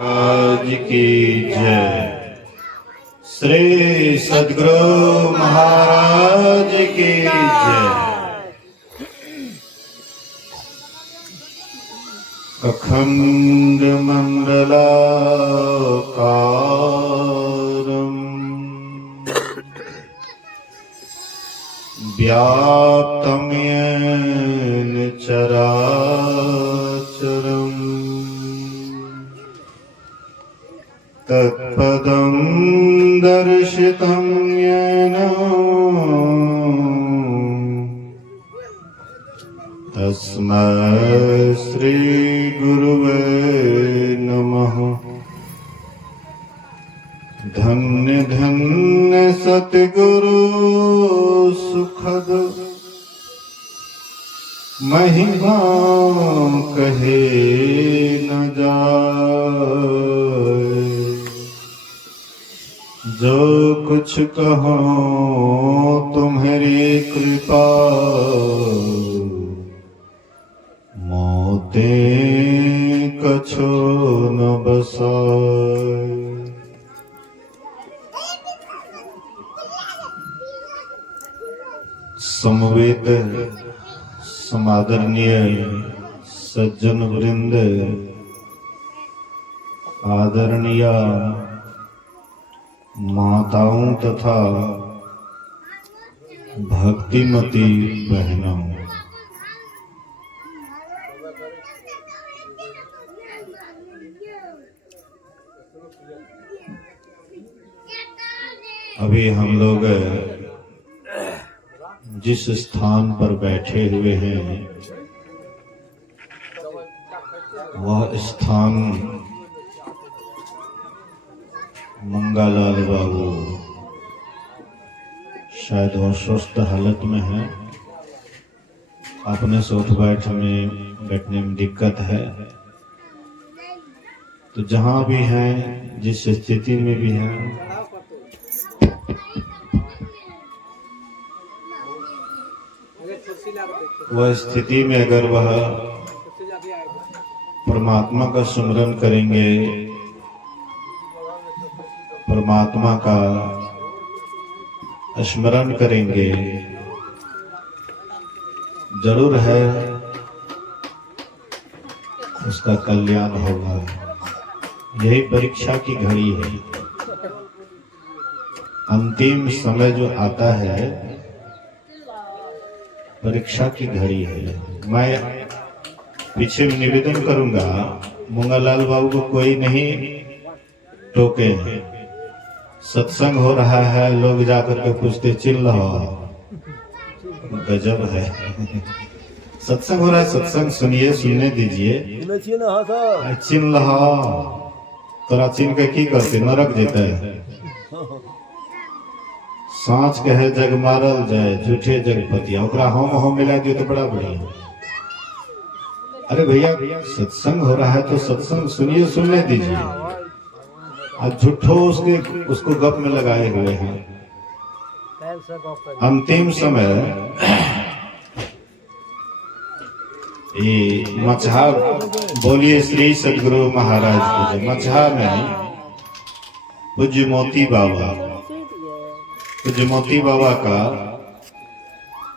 आज की जय। श्री सद्गुरु महाराज की जय। अखंड मंडलाकारं व्याप्तं येन चराचरम् तत्पदं दर्शितं येन तस्मै श्री गुरुवे नमः। धन्य धन्य सतगुरु सुखद महिमा कहे न जाए। जो कुछ कहो तुम्हारी कृपा मोते कछो न बसाए। समवेत समादरणीय सज्जन वृंद, आदरणीय माताओं तथा भक्तिमती बहनों, अभी हम लोग जिस स्थान पर बैठे हुए हैं वह स्थान मंगालाल बाबू शायद वो स्वस्थ हालत में है। अपने से उठ बैठने में दिक्कत है, तो जहां भी हैं, जिस स्थिति में भी हैं, वह स्थिति में अगर वह परमात्मा का सुमिरन करेंगे, परमात्मा का स्मरण करेंगे, जरूर है उसका कल्याण होगा। यही परीक्षा की घड़ी है। अंतिम समय जो आता है परीक्षा की घड़ी है। मैं पीछे में निवेदन करूंगा, मंगालाल बाबू को कोई नहीं टोके। सत्संग हो रहा है, लोग जाकर के पूछते चिल्ल रहा, गजब है। सत्संग हो रहा है, सत्संग सुनिए, सुनने दीजिए। चिल्ल रहा तोरा चिन्ह के की करते, नरक जेते। सांच कहे जग मारल जाए, झूठे जगपतिया, ओकरा हम मिला दियो तो बड़ा बढ़िया। अरे भैया सत्संग हो रहा है तो सत्संग सुनिए, सुनने दीजिए। आज झूठो उसको गप में लगाए हुए हैं। अंतिम समय ये मचहा, बोलिए श्री सद्गुरु महाराज की। मचहा में पूज्य मोती बाबा का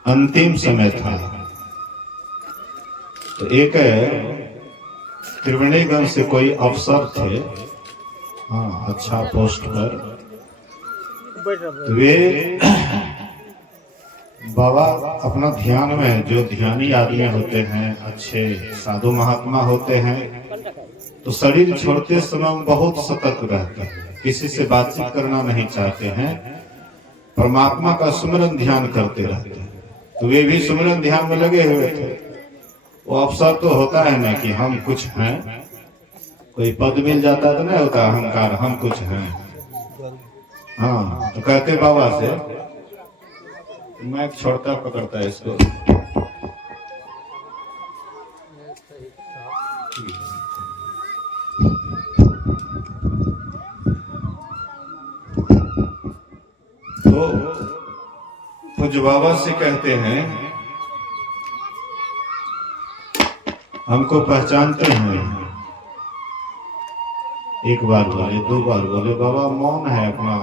अंतिम समय था। तो एक त्रिवेणीगंज से कोई अफसर थे, हाँ, अच्छा पोस्ट पर। वे बाबा अपना ध्यान में, जो ध्यानी आदमी होते हैं, अच्छे साधु महात्मा होते हैं, तो शरीर छोड़ते समय बहुत सतर्क रहते हैं, किसी से बातचीत करना नहीं चाहते हैं, परमात्मा का सुमिरन ध्यान करते रहते हैं। तो वे भी सुमिरन ध्यान में लगे हुए थे। वो अवसर तो होता है ना कि हम कुछ हैं, कोई पद मिल जाता तो नहीं होता अहंकार, हम कुछ हैं। हाँ, तो कहते बाबा से, मैं एक छोड़ता पकड़ता है इसको। तो पूज्य बाबा से कहते हैं, हमको पहचानते हैं? एक बार बोले, दो बार बोले, बाबा मौन है अपना,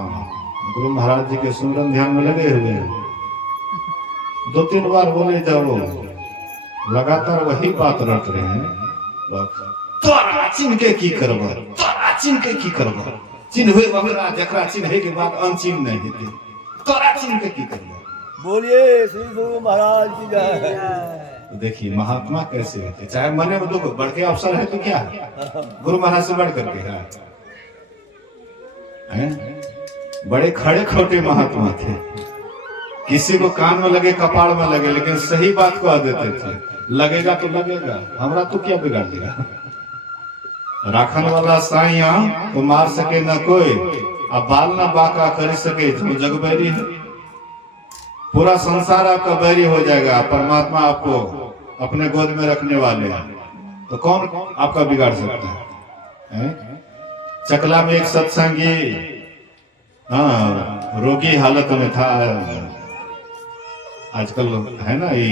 गुरु महाराज जी के सुमरन ध्यान में लगे हुए हैं। दो तीन बार बोले, जब लगातार वही बात रट रहे हैं, तोरा चिन्ह के की करब, तोरा चिन्ह के की करब, चिन्ह वगैरह जकरा चिन्ह के बाद अनचिन्ह नहीं हेते, तोरा चिन्ह के की करब। बोलिए श्री गुरु महाराज की जय। देखिए महात्मा कैसे होते, चाहे मने में दुख बढ़ के अवसर है तो क्या है, गुरु महाराज से बढ़ करके है। बड़े खड़े खोटे महात्मा थे, किसी को कान में लगे कपाड़ में लगे, लेकिन सही बात को देते थे। लगेगा तो लगेगा, हमरा तो क्या बिगाड़ देगा। राखन वाला साइया तो मार सके न कोई, अब बाल न बाका कर सके जो जग बैरी है। पूरा संसार आपका बैरी हो जाएगा, परमात्मा आपको अपने गोद में रखने वाले हैं, तो कौन आपका बिगाड़ सकता है? चकला में एक सत्संगी रोगी हालत में था। आजकल है ना ये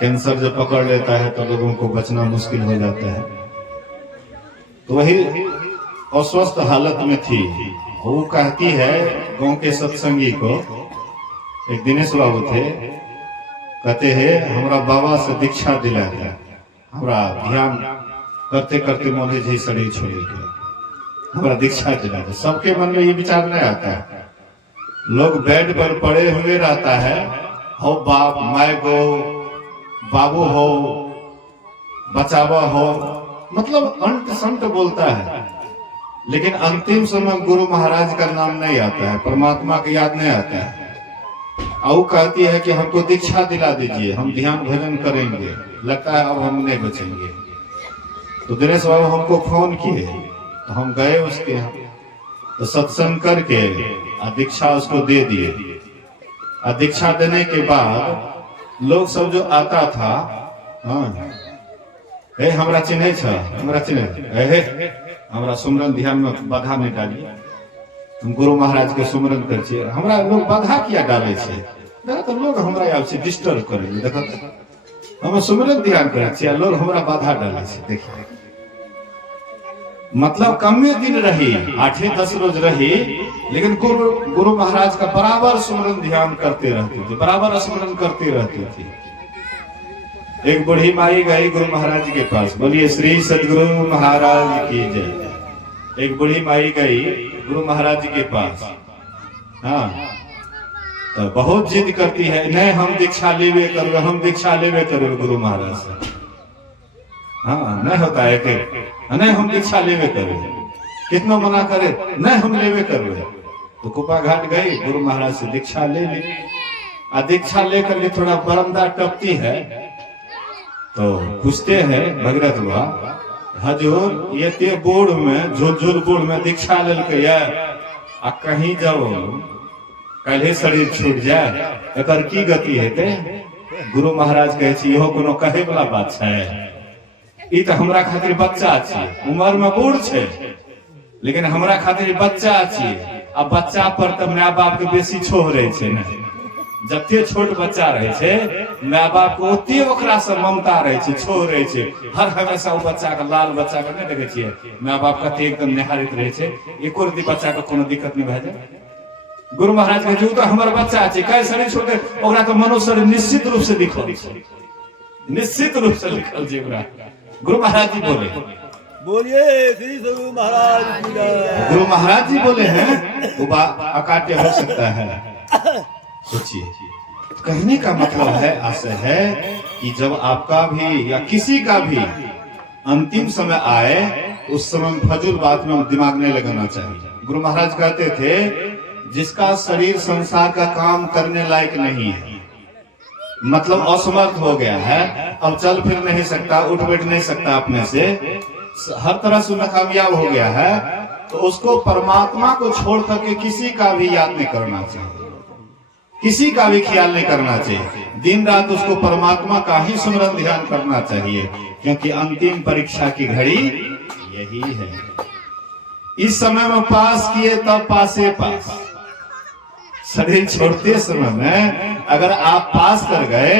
कैंसर जब पकड़ लेता है तो लोगों को बचना मुश्किल हो जाता है, तो वही अस्वस्थ हालत में थी। वो कहती है गांव के सत्संगी को, एक दिनेश बाबू थे, कहते हैं हमरा बाबा से दीक्षा दिला दिया, हमरा ध्यान करते करते मोने जी शरीर छोड़ गया, हमरा दीक्षा दिला दिया। सबके मन में ये विचार नहीं आता है, लोग बेड पर पड़े हुए रहता है, हो बाप माय को बाबू हो बचावा हो, मतलब अंत संत बोलता है, लेकिन अंतिम समय गुरु महाराज का नाम नहीं आता है, परमात्मा की याद नहीं आता है। और कहती है कि हमको दीक्षा दिला दीजिए, हम ध्यान भजन करेंगे, लगता है अब हम नहीं बचेंगे। तो दिनेश बाबू हमको फोन किए, तो हम गए उसके यहाँ, तो सत्संग करके दीक्षा उसको दे दिए। दीक्षा देने के बाद लोग सब जो आता था, हे हमरा चिन्ह छ, हमरा चिन्ह हे हमरा सुमरन ध्यान में बाधा नहीं डालिए, तुम गुरु महाराज के सुमरन कर छिए, हमरा लोग बाधा किया डाले छे, तो लोग हमरा आपसे डिस्टर्ब करे, देखो हम सुमरन ध्यान करे छिए, लोग हमरा बाधा डाले छे। देखिए मतलब कमे दिन रही, 8-10 रोज रही, लेकिन गुरु महाराज का बराबर सुमरन ध्यान करते रहती थी, बराबर स्मरण करते रहती थी। एक बूढ़ी माई गई गुरु महाराज के पास, बोलिए श्री सदगुरु महाराज की जय। एक बूढ़ी माई गई गुरु महाराज जी के पास, हाँ, तो बहुत जिद करती है, नहीं हम दीक्षा लेवे करो, हम दीक्षा लेवे करो गुरु महाराज से। हाँ नहीं होता है कि नहीं हम दीक्षा लेवे करो, कितना मना करे, नहीं हम लेवे करो। तो कुपा घाट गई, गुरु महाराज से दीक्षा ले ली। दीक्षा लेकर के थोड़ा बरमदा टपती है, तो पूछते हैं भगीरथ बा, हजूर ये ते बोर्ड में झुलझुल बोर्ड में दीक्षा लेलके आ कहीं जाओ कल शरीर छूट जाए, एकर की गति हेते? गुरु महाराज कहे छी इहो कोनो कहे वाला बात है, ई तो हमरा खातिर बच्चा छी, उम्र में बूढ़ छे, लेकिन हमरा खातिर बच्चा छी। अब बच्चा पर तो माय बाप के बेसी छोह रहे छे ने, जते छोट बच्चा रहे छे माय बाप को ओते ओकरा से ममता रहे छे, छोह रहे छे। हर हमेशा वो बच्चा का, लाल बच्चा का नहीं देखे छिए, माय बाप कते एकदम निहारित रहे छे, एको रति बच्चा का कोनो दिक्कत नहीं भए जाए। गुरु महाराज के तो हमर बच्चा छे, कै शरीर छोटे ओकरा तो मनुष्य निश्चित रूप से दिखल छे, निश्चित रूप से लिखल छे ओकरा। गुरु महाराज जी बोले, बोलिए श्री गुरु महाराज की जय। गुरु महाराज जी बोले हैं वो अकाट्य हो सकता है। सोचिए, कहने का मतलब है आशय है कि जब आपका भी या किसी का भी अंतिम समय आए, उस समय फजूल बात में दिमाग नहीं लगाना चाहिए। गुरु महाराज कहते थे जिसका शरीर संसार का काम करने लायक नहीं है, मतलब असमर्थ हो गया है, अब चल फिर नहीं सकता, उठ बैठ नहीं सकता अपने से, हर तरह से नाकामयाब हो गया है, तो उसको परमात्मा को छोड़ करके किसी का भी याद नहीं करना चाहिए, किसी का भी ख्याल नहीं करना चाहिए। दिन रात उसको परमात्मा का ही सुमरन ध्यान करना चाहिए, क्योंकि अंतिम परीक्षा की घड़ी यही है। इस समय में पास किए तब पासे पास, शरीर छोड़ते समय में अगर आप पास कर गए,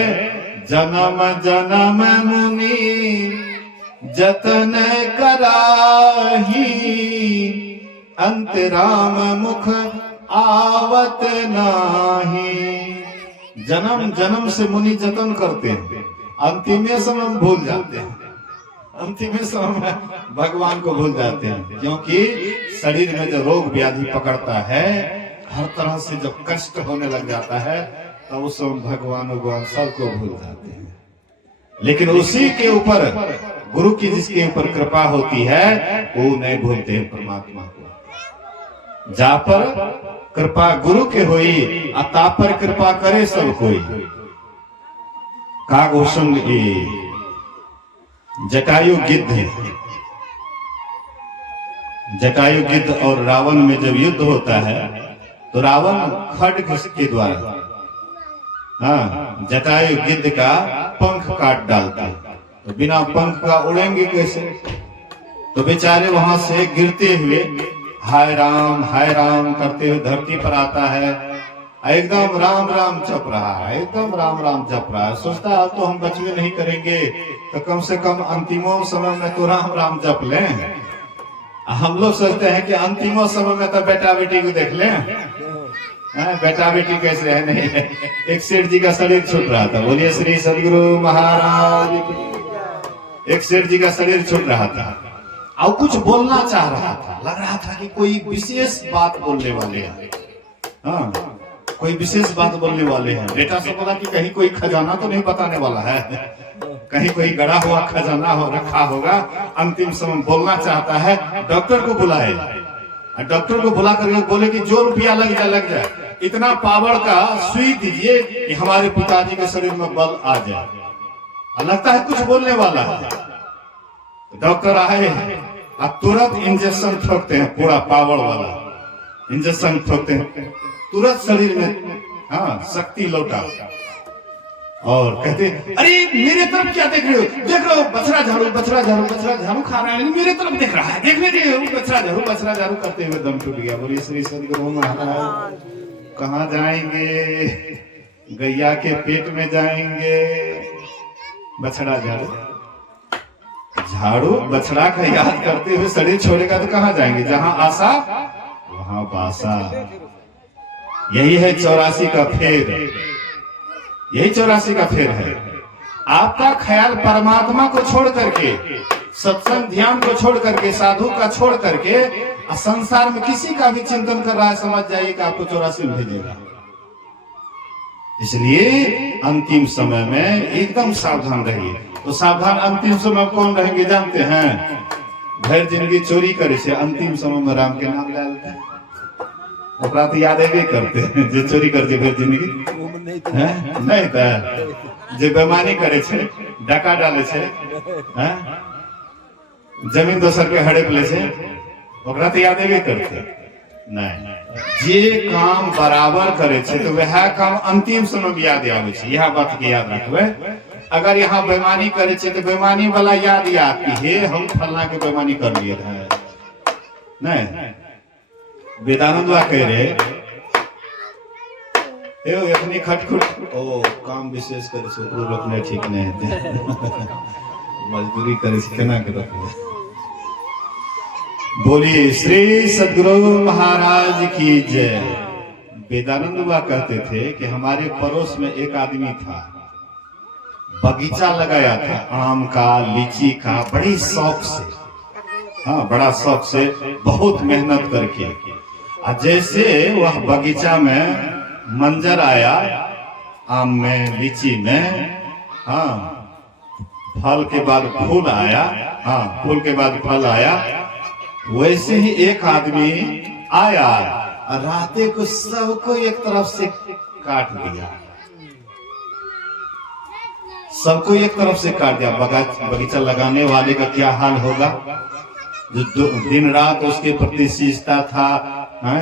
जन्म जन्म मुनि जतन कराही अंतराम मुख आवत नाही। जन्म जन्म से मुनि जतन करते हैं, अंतिम समय में भूल जाते हैं, अंतिम समय में भगवान को भूल जाते हैं, क्योंकि शरीर में जो रोग व्याधि पकड़ता है, हर तरह से जब कष्ट होने लग जाता है, तब उस समय भगवान सबको भूल जाते हैं। लेकिन उसी के ऊपर गुरु की जिसके ऊपर कृपा होती है, वो नहीं भूलते हैं परमात्मा को। जा पर कृपा गुरु के होई, अता पर कृपा करे सब कोई। कागोशंग जटायु गिद्ध, जटायु गिद्ध और रावण में जब युद्ध होता है, तो रावण खड्ग के द्वारा जटायु गिद्ध का पंख काट डालता है। तो बिना पंख का उड़ेंगे कैसे? तो बेचारे वहां से गिरते हुए हाय राम करते हुए धरती पर आता है। एकदम राम राम जप रहा है, एकदम राम राम जप रहा है। सोचता है अब तो हम बचवे नहीं करेंगे, तो कम से कम अंतिमों समय में तो राम राम जप लें। हम लोग सोचते हैं कि अंतिमों समय में तो बेटा बेटी को देख लें। बेटा बेटी कैसे है? नहीं है। एक सेठ जी का शरीर छूट रहा था, बोलिए श्री सदगुरु महाराज। एक सेठ जी का शरीर छूट रहा था और कुछ बोलना चाह रहा था, लग रहा था कि कोई विशेष बात बोलने वाले हैं। कोई विशेष बात बोलने वाले हैं। बेटा से बोला कि कहीं कोई खजाना तो नहीं बताने वाला है, कहीं कोई गड़ा हुआ खजाना हो रखा होगा। अंतिम समय बोलना चाहता है, डॉक्टर को बुलाए। डॉक्टर को बुला कर बोले कि जो रुपया लग जाए, इतना पावर का सुई दीजिए कि हमारे पिताजी के शरीर में बल आ जाए। लगता है कुछ बोलने वाला है। डॉक्टर आए और तुरंत इंजेक्शन ठोकते हैं, पूरा पावर वाला इंजेक्शन ठोकते हैं, तुरंत शरीर में शक्ति लौटा और कहते अरे मेरे तरफ क्या देख रहे हो? देख रहे हो बछड़ा झाड़ू खा रहा है, मेरे तरफ देख रहा है, देख रहे हो बछड़ा झाड़ू करते हुए दम टूट गया। बोलिए श्री सदगुरु महाराज। कहाँ जाएंगे? गैया के पेट में जाएंगे। बछड़ा झाड़ू बछड़ा का याद करते हुए शरीर छोड़ेगा तो कहाँ जाएंगे? जहां आशा वहां बासा। यही है 84 का फेर, यही 84 का फेर है। आपका ख्याल परमात्मा को छोड़ करके, सत्संग ध्यान को छोड़ करके, साधु का छोड़ करके संसार में किसी का भी चिंतन कर रहा है, समझ जाइए कि आपको 84 में भेजेगा। इसलिए अंतिम समय में एकदम सावधान रहिए। तो सावधान अंतिम समय कौन रहेंगे जानते हैं? भर जिंदगी चोरी करे से अंतिम समय में राम के नाम ले लेते हैं। ओकरा तो याद भी करते हैं जो चोरी करते भर जिंदगी नहीं था, जो बेमानी करे छे, डका डाले छे, जमीन दोसर के हड़प ले छे, ओकरा तो याद भी करते नहीं। जे काम बराबर करे छे तो वह काम अंतिम समय में याद आवे छे। यह बात के याद रखबे। अगर यहाँ बेमानी करे छे तो बेमानी वाला याद आती है, हम फलना के बेमानी कर लिए थे नहीं। वेदानंद कह रहे एखनी खटखुट ओ काम विशेष करे छे तो रोकने ठीक नहीं है। मजदूरी करे छे केना के रखबे। बोलिए श्री सदगुरु महाराज की जय। वेदानंद बाबा कहते थे कि हमारे पड़ोस में एक आदमी था, बगीचा लगाया था आम का, लीची का, बड़ी शौक से, बड़ा शौक से, बहुत मेहनत करके। जैसे वह बगीचा में मंजर आया, आम में, लीची में, फल के बाद फूल आया, फूल के बाद फल आया, वैसे ही एक आदमी आया, राते को सबको एक तरफ से काट दिया, सबको एक तरफ से काट दिया। बगीचा लगाने वाले का क्या हाल होगा, जो दिन रात उसके प्रति सींचता था,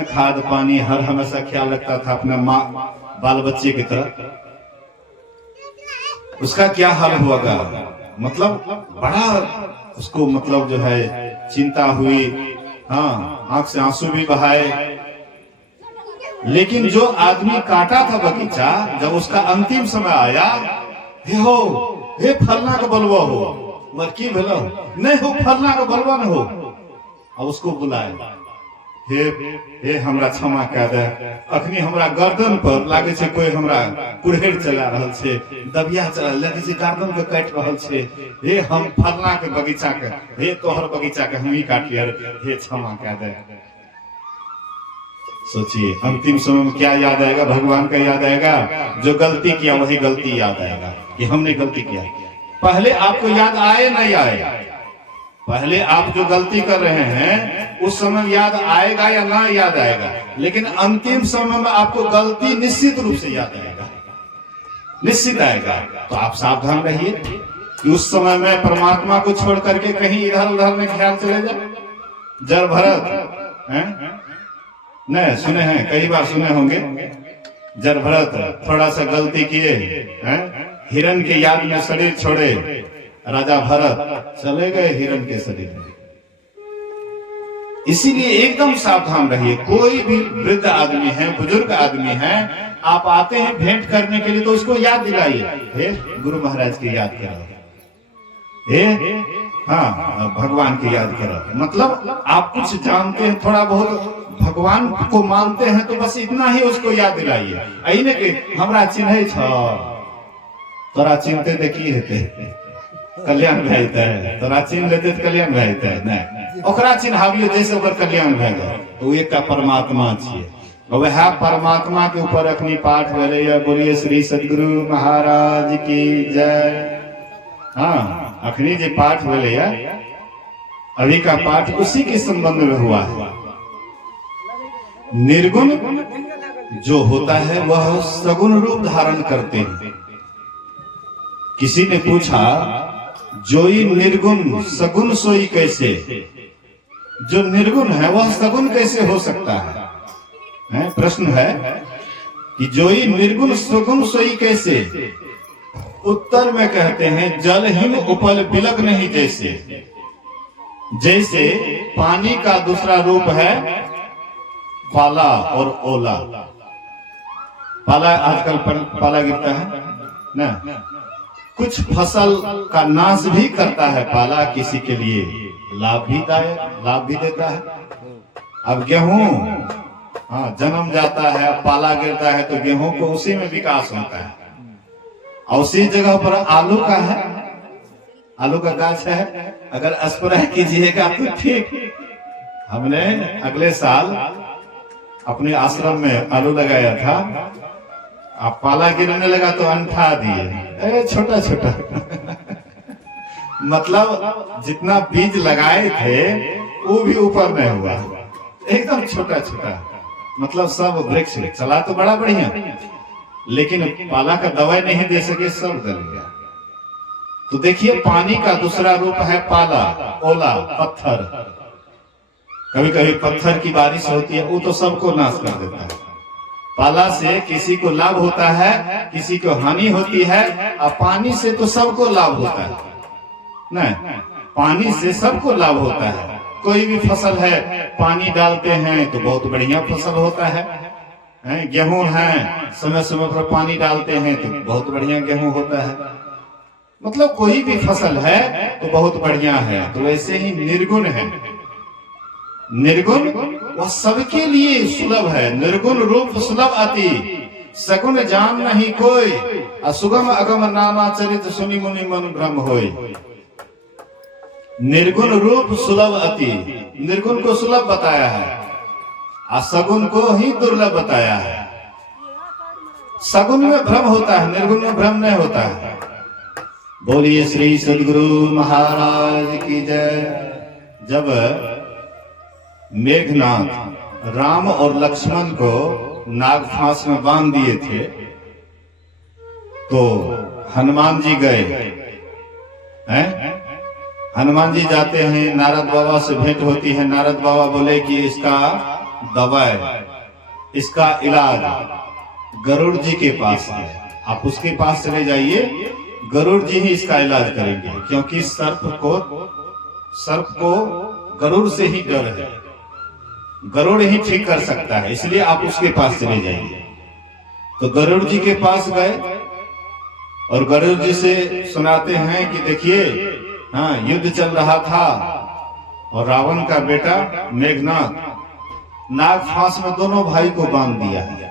खाद पानी हर हमेशा ख्याल रखता था अपने माँ बाल बच्चे की तरह, उसका क्या हाल होगा। मतलब बड़ा उसको मतलब जो है चिंता हुई, आंख से आंसू भी बहाए। लेकिन जो आदमी काटा था बगीचा, जब उसका अंतिम समय आया, हे फलना का बलवा हो, मर की भेलो नहीं हो फलना को बलवान हो। अब उसको बुलाए, हे हमरा क्षमा कह दे, अखनी हमरा गर्दन पर लागे छे कोई हमरा कुड़ेर चला रहल छे, दबिया चला लागे छे गर्दन के काट रहल छे। हे हम फलना के बगीचा के, हे तोहर बगीचा के हम ही काट लिया, हे क्षमा कह दे। सोचिए अंतिम समय में क्या याद आएगा? भगवान का याद आएगा। जो गलती किया वही गलती याद आएगा कि हमने गलती किया। पहले आपको याद आए नहीं आए, पहले आप जो गलती कर रहे हैं उस समय याद आएगा या ना याद आएगा, लेकिन अंतिम समय में आपको गलती निश्चित रूप से याद आएगा, निश्चित आएगा। तो आप सावधान रहिए कि उस समय में परमात्मा को छोड़ करके कहीं इधर उधर में ख्याल चले जाए। जड़ भरत हैं नहीं सुने हैं, कई बार सुने होंगे। जड़ भरत थोड़ा सा गलती किए हैं, हिरण के याद में शरीर छोड़े, राजा भरत चले गए हिरण के शरीर में। इसीलिए एकदम सावधान रहिए। कोई भी वृद्ध आदमी है, बुजुर्ग आदमी है, आप आते हैं भेंट करने के लिए तो उसको याद दिलाइए, हे गुरु महाराज की याद करो, हे हाँ भगवान की याद करो। मतलब आप कुछ जानते हैं, थोड़ा बहुत भगवान को मानते हैं तो बस इतना ही उसको याद दिलाइए। अने कि हमरा चिन्ह छ, तोरा चिन्हते तो की हेते, कल्याण भए जेतै, तोरा चिन्ह लेते तो कल्याण भए जेतै नहीं, ओकरा चिन्हावियो जैसे ओकर कल्याण भए जाए। तो एक परमात्मा छियै, वह परमात्मा के ऊपर अखनी पाठ भेलैया। बोलिए श्री सदगुरु महाराज की जय। हाँ अखनी जो पाठ भेलैया, अभी का पाठ उसी के संबंध में हुआ है। निर्गुण जो होता है वह सगुण रूप धारण करते हैं। किसी ने पूछा जोई निर्गुण सगुण सोई कैसे? जो निर्गुण है वह सगुण कैसे हो सकता है? प्रश्न है कि जोई निर्गुण सगुण सोई कैसे? उत्तर में कहते हैं जलहीन उपल बिलक नहीं जैसे। जैसे पानी का दूसरा रूप है पाला और ओला। पाला आजकल पाला गिरता है ना, कुछ फसल का नाश भी करता है पाला, किसी के लिए लाभ भी देता है। अब गेहूं हाँ जन्म जाता है, पाला गिरता है तो गेहूं को उसी में विकास होता है। और उसी जगह पर आलू का है, आलू का गाछ है, अगर स्प्रे कीजिएगा तो ठीक। हमने अगले साल अपने आश्रम में आलू लगाया था, आप पाला गिरने लगा तो अंठा दिए, छोटा छोटा मतलब जितना बीज लगाए थे वो भी ऊपर नहीं हुआ, एकदम छोटा छोटा। मतलब सब वृक्ष चला तो बड़ा बढ़िया, लेकिन पाला का दवाई नहीं दे सके, सब गल गया। तो देखिए पानी का दूसरा रूप है पाला, ओला, पत्थर। कभी कभी पत्थर की बारिश होती है, वो तो सबको नाश कर देता है। पाला से किसी को लाभ होता है, किसी को हानि होती है, और पानी से तो सबको लाभ होता है। नहीं, पानी से सबको लाभ होता है। कोई भी फसल है पानी डालते हैं तो बहुत बढ़िया फसल होता है। गेहूं है समय समय पर पानी डालते हैं तो बहुत बढ़िया गेहूं होता है। मतलब कोई भी फसल है तो बहुत बढ़िया है। तो वैसे ही निर्गुण है, निर्गुण वह सबके लिए सुलभ है। निर्गुण रूप सुलभ अति, सगुण जान नहीं कोई, असुगम अगम नामाचरित सुनि मुनि मन भ्रम होय। निर्गुण रूप सुलभ अति, निर्गुण को सुलभ बताया है, असगुण को ही दुर्लभ बताया है। सगुण में भ्रम होता है, निर्गुण में भ्रम नहीं होता है। बोलिए श्री सदगुरु महाराज की जय। जब मेघनाथ राम और लक्ष्मण को नागफांस में बांध दिए थे तो हनुमान जी गए हैं। हनुमान जी जाते हैं, नारद बाबा से भेंट होती है। नारद बाबा बोले कि इसका दवाई, इसका इलाज गरुड़ जी के पास है, आप उसके पास चले जाइए, गरुड़ जी ही इसका इलाज करेंगे। क्योंकि सर्प को गरुड़ से ही डर है, गरुड़ ही ठीक कर सकता है, इसलिए आप उसके पास चले जाइए। तो गरुड़ जी के पास गए और गरुड़ जी से सुनाते हैं कि देखिए हाँ, युद्ध चल रहा था और रावण का बेटा मेघनाथ नाग फांस में दोनों भाई को बांध दिया है।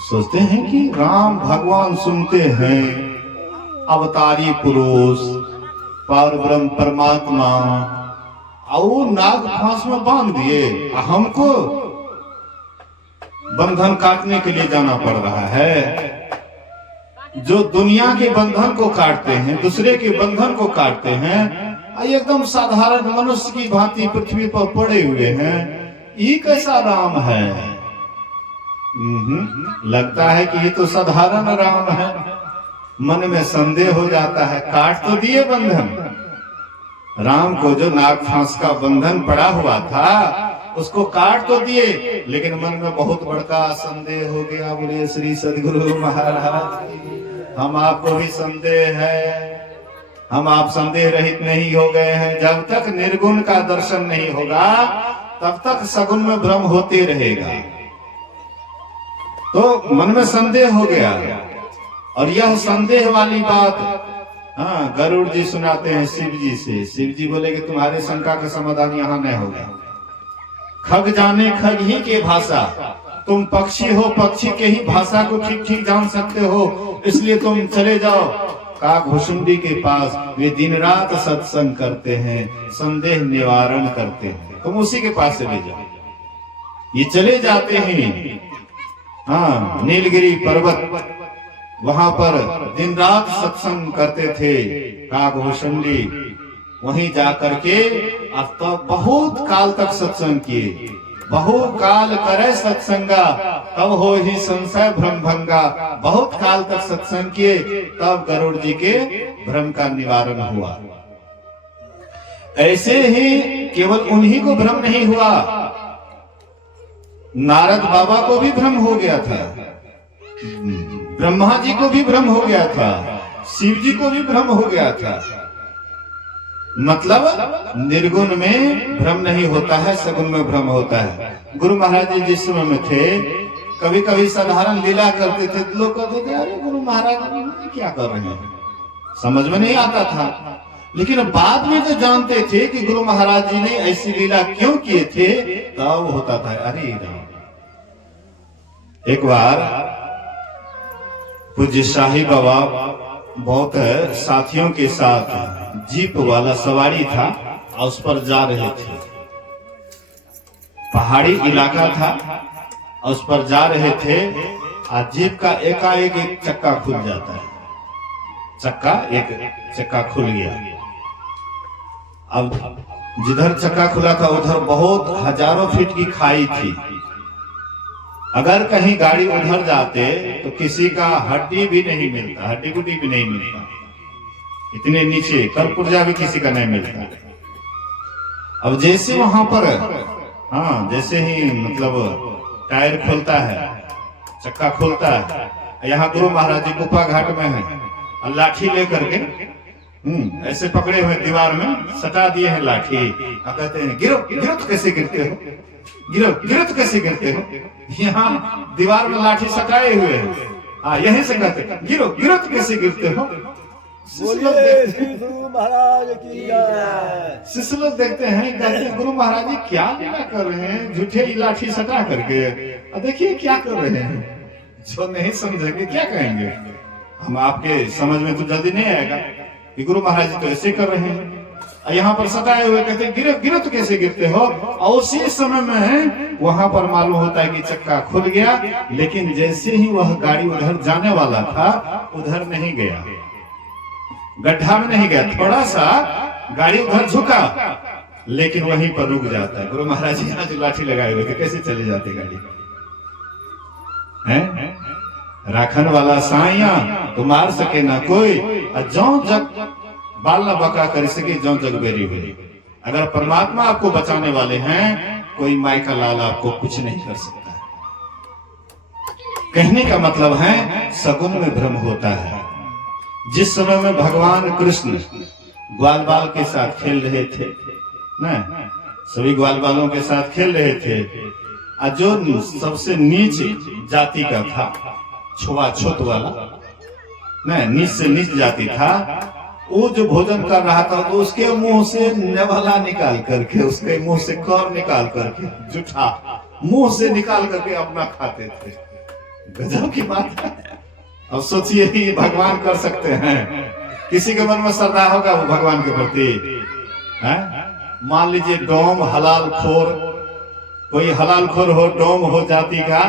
सोचते हैं कि राम भगवान सुनते हैं, अवतारी पुरुष, परब्रह्म परमात्मा, और नाग फांस में बांध दिए, हमको बंधन काटने के लिए जाना पड़ रहा है। जो दुनिया के बंधन को काटते हैं, दूसरे के बंधन को काटते हैं, एकदम साधारण मनुष्य की भांति पृथ्वी पर पड़े हुए हैं, ये कैसा राम है? लगता है कि ये तो साधारण राम है। मन में संदेह हो जाता है, काट तो दिए बंधन, राम को जो नाग फांस का बंधन पड़ा हुआ था उसको काट तो दिए, लेकिन मन में बहुत बड़का संदेह हो गया। बोले श्री सदगुरु महाराज, हम आपको भी संदेह है, हम आप संदेह रहित नहीं हो गए हैं। जब तक निर्गुण का दर्शन नहीं होगा तब तक सगुण में भ्रम होते रहेगा। तो मन में संदेह हो गया, और यह संदेह वाली बात हाँ गरुड़ जी सुनाते हैं शिव जी से। शिव जी बोले कि तुम्हारे शंका का समाधान यहाँ नहीं होगा। खग जाने खग ही के भाषा, तुम पक्षी हो, पक्षी के ही भाषा को ठीक ठीक जान सकते हो, इसलिए तुम चले जाओ काक भुसुंडी के पास। वे दिन रात सत्संग करते हैं, संदेह निवारण करते हैं, तुम उसी के पास चले जाओ। ये चले जाते हैं हाँ नीलगिरी पर्वत, वहां पर दिन रात सत्संग करते थे काक भुसुंडी। वहीं जाकर के अब तो बहुत काल तक सत्संग किए। बहु काल करे सत्संगा, तब हो ही संशय भ्रम भंगा। बहुत काल तक सत्संग किए, तब गरुड़ जी के भ्रम का निवारण हुआ। ऐसे ही केवल उन्हीं को भ्रम नहीं हुआ, नारद बाबा को भी भ्रम हो गया था, ब्रह्मा जी को भी भ्रम हो गया था, शिव जी को भी भ्रम हो गया था। मतलब निर्गुण में भ्रम नहीं होता है, सगुण में भ्रम होता है। गुरु महाराज जी जिस समय में थे, कभी कभी साधारण लीला करते थे, लोग कहते थे अरे गुरु महाराज क्या कर रहे हैं, समझ में नहीं आता था। लेकिन बाद में जो जानते थे कि गुरु महाराज जी ने ऐसी लीला क्यों किए थे, तब होता था अरे राम। एक बार पूज्य शाही बाबा बहुत साथियों के साथ जीप वाला सवारी था और उस पर जा रहे थे। पहाड़ी इलाका था और उस पर जा रहे थे, और जीप का एकाएक एक चक्का खुल जाता है। एक चक्का खुल गया। अब जिधर चक्का खुला था उधर बहुत हजारों फीट की खाई थी। अगर कहीं गाड़ी उधर जाते तो किसी का हड्डी भी नहीं मिलता, हड्डी गुड्डी भी नहीं मिलता, इतने नीचे कर्पुर्जा भी किसी का नहीं मिलता। अब जैसे वहां पर हाँ जैसे ही मतलब टायर खुलता है, चक्का खुलता है, यहाँ गुरु महाराज जी गुफा घाट में है, और लाठी लेकर के ऐसे पकड़े हुए दीवार में सटा दिए हैं लाठी, और कहते हैं गिरो गिरो तो कैसे गिरते हो, गिरो गिरो तो कैसे गिरते हो। यहाँ दीवार में लाठी सटाए हुए हैं, हाँ यहीं से कहते गिरो गिरो तो कैसे गिरते हो। शिष्य लोग देखते हैं, कहते हैं गुरु महाराज जी क्या लीला कर रहे हैं, झूठे लाठी सटा करके, और देखिए क्या कर रहे हैं। जो नहीं समझेंगे क्या कहेंगे, हम आपके समझ में तो जल्दी नहीं आएगा कि गुरु महाराज जी तो ऐसे कर रहे हैं। यहाँ पर सताए हुए कहते हैं गिरो गिरो तो कैसे गिरते हो। और उसी समय में वहां पर मालूम होता है कि चक्का खुल गया, लेकिन जैसे ही वह गाड़ी उधर जाने वाला था उधर नहीं गया, गड्ढा में नहीं गया, थोड़ा सा गाड़ी उधर झुका, लेकिन वहीं पर रुक जाता है। गुरु महाराज जी यहाँ जो लाठी लगाए हुए थे कैसे चले जाते गाड़ी हैं। राखन वाला साइया तो मार सके ना कोई, जो जग बाल न बका कर सके, जो जग बेरी हुई। अगर परमात्मा आपको बचाने वाले हैं, कोई माई का लाल आपको कुछ नहीं कर सकता। कहने का मतलब है सगुन में भ्रम होता है। जिस समय में भगवान कृष्ण ग्वाल बाल के साथ खेल रहे थे ना, सभी ग्वाल बालों के साथ खेल रहे थे, और जो सबसे नीच जाति का था, छुआछूत वाला ना, नीच से नीच जाति था, वो जो भोजन कर रहा था तो उसके मुंह से नेवाला निकाल करके, उसके मुंह से कर निकाल करके, जूठा मुंह से निकाल करके अपना खाते थे। गजब की बात है। अब सोचिए ही भगवान कर सकते हैं। किसी के मन में श्रद्धा होगा वो भगवान के प्रति? मान लीजिए डोम हलाल खोर, कोई हलाल खोर हो, डोम हो जाति का,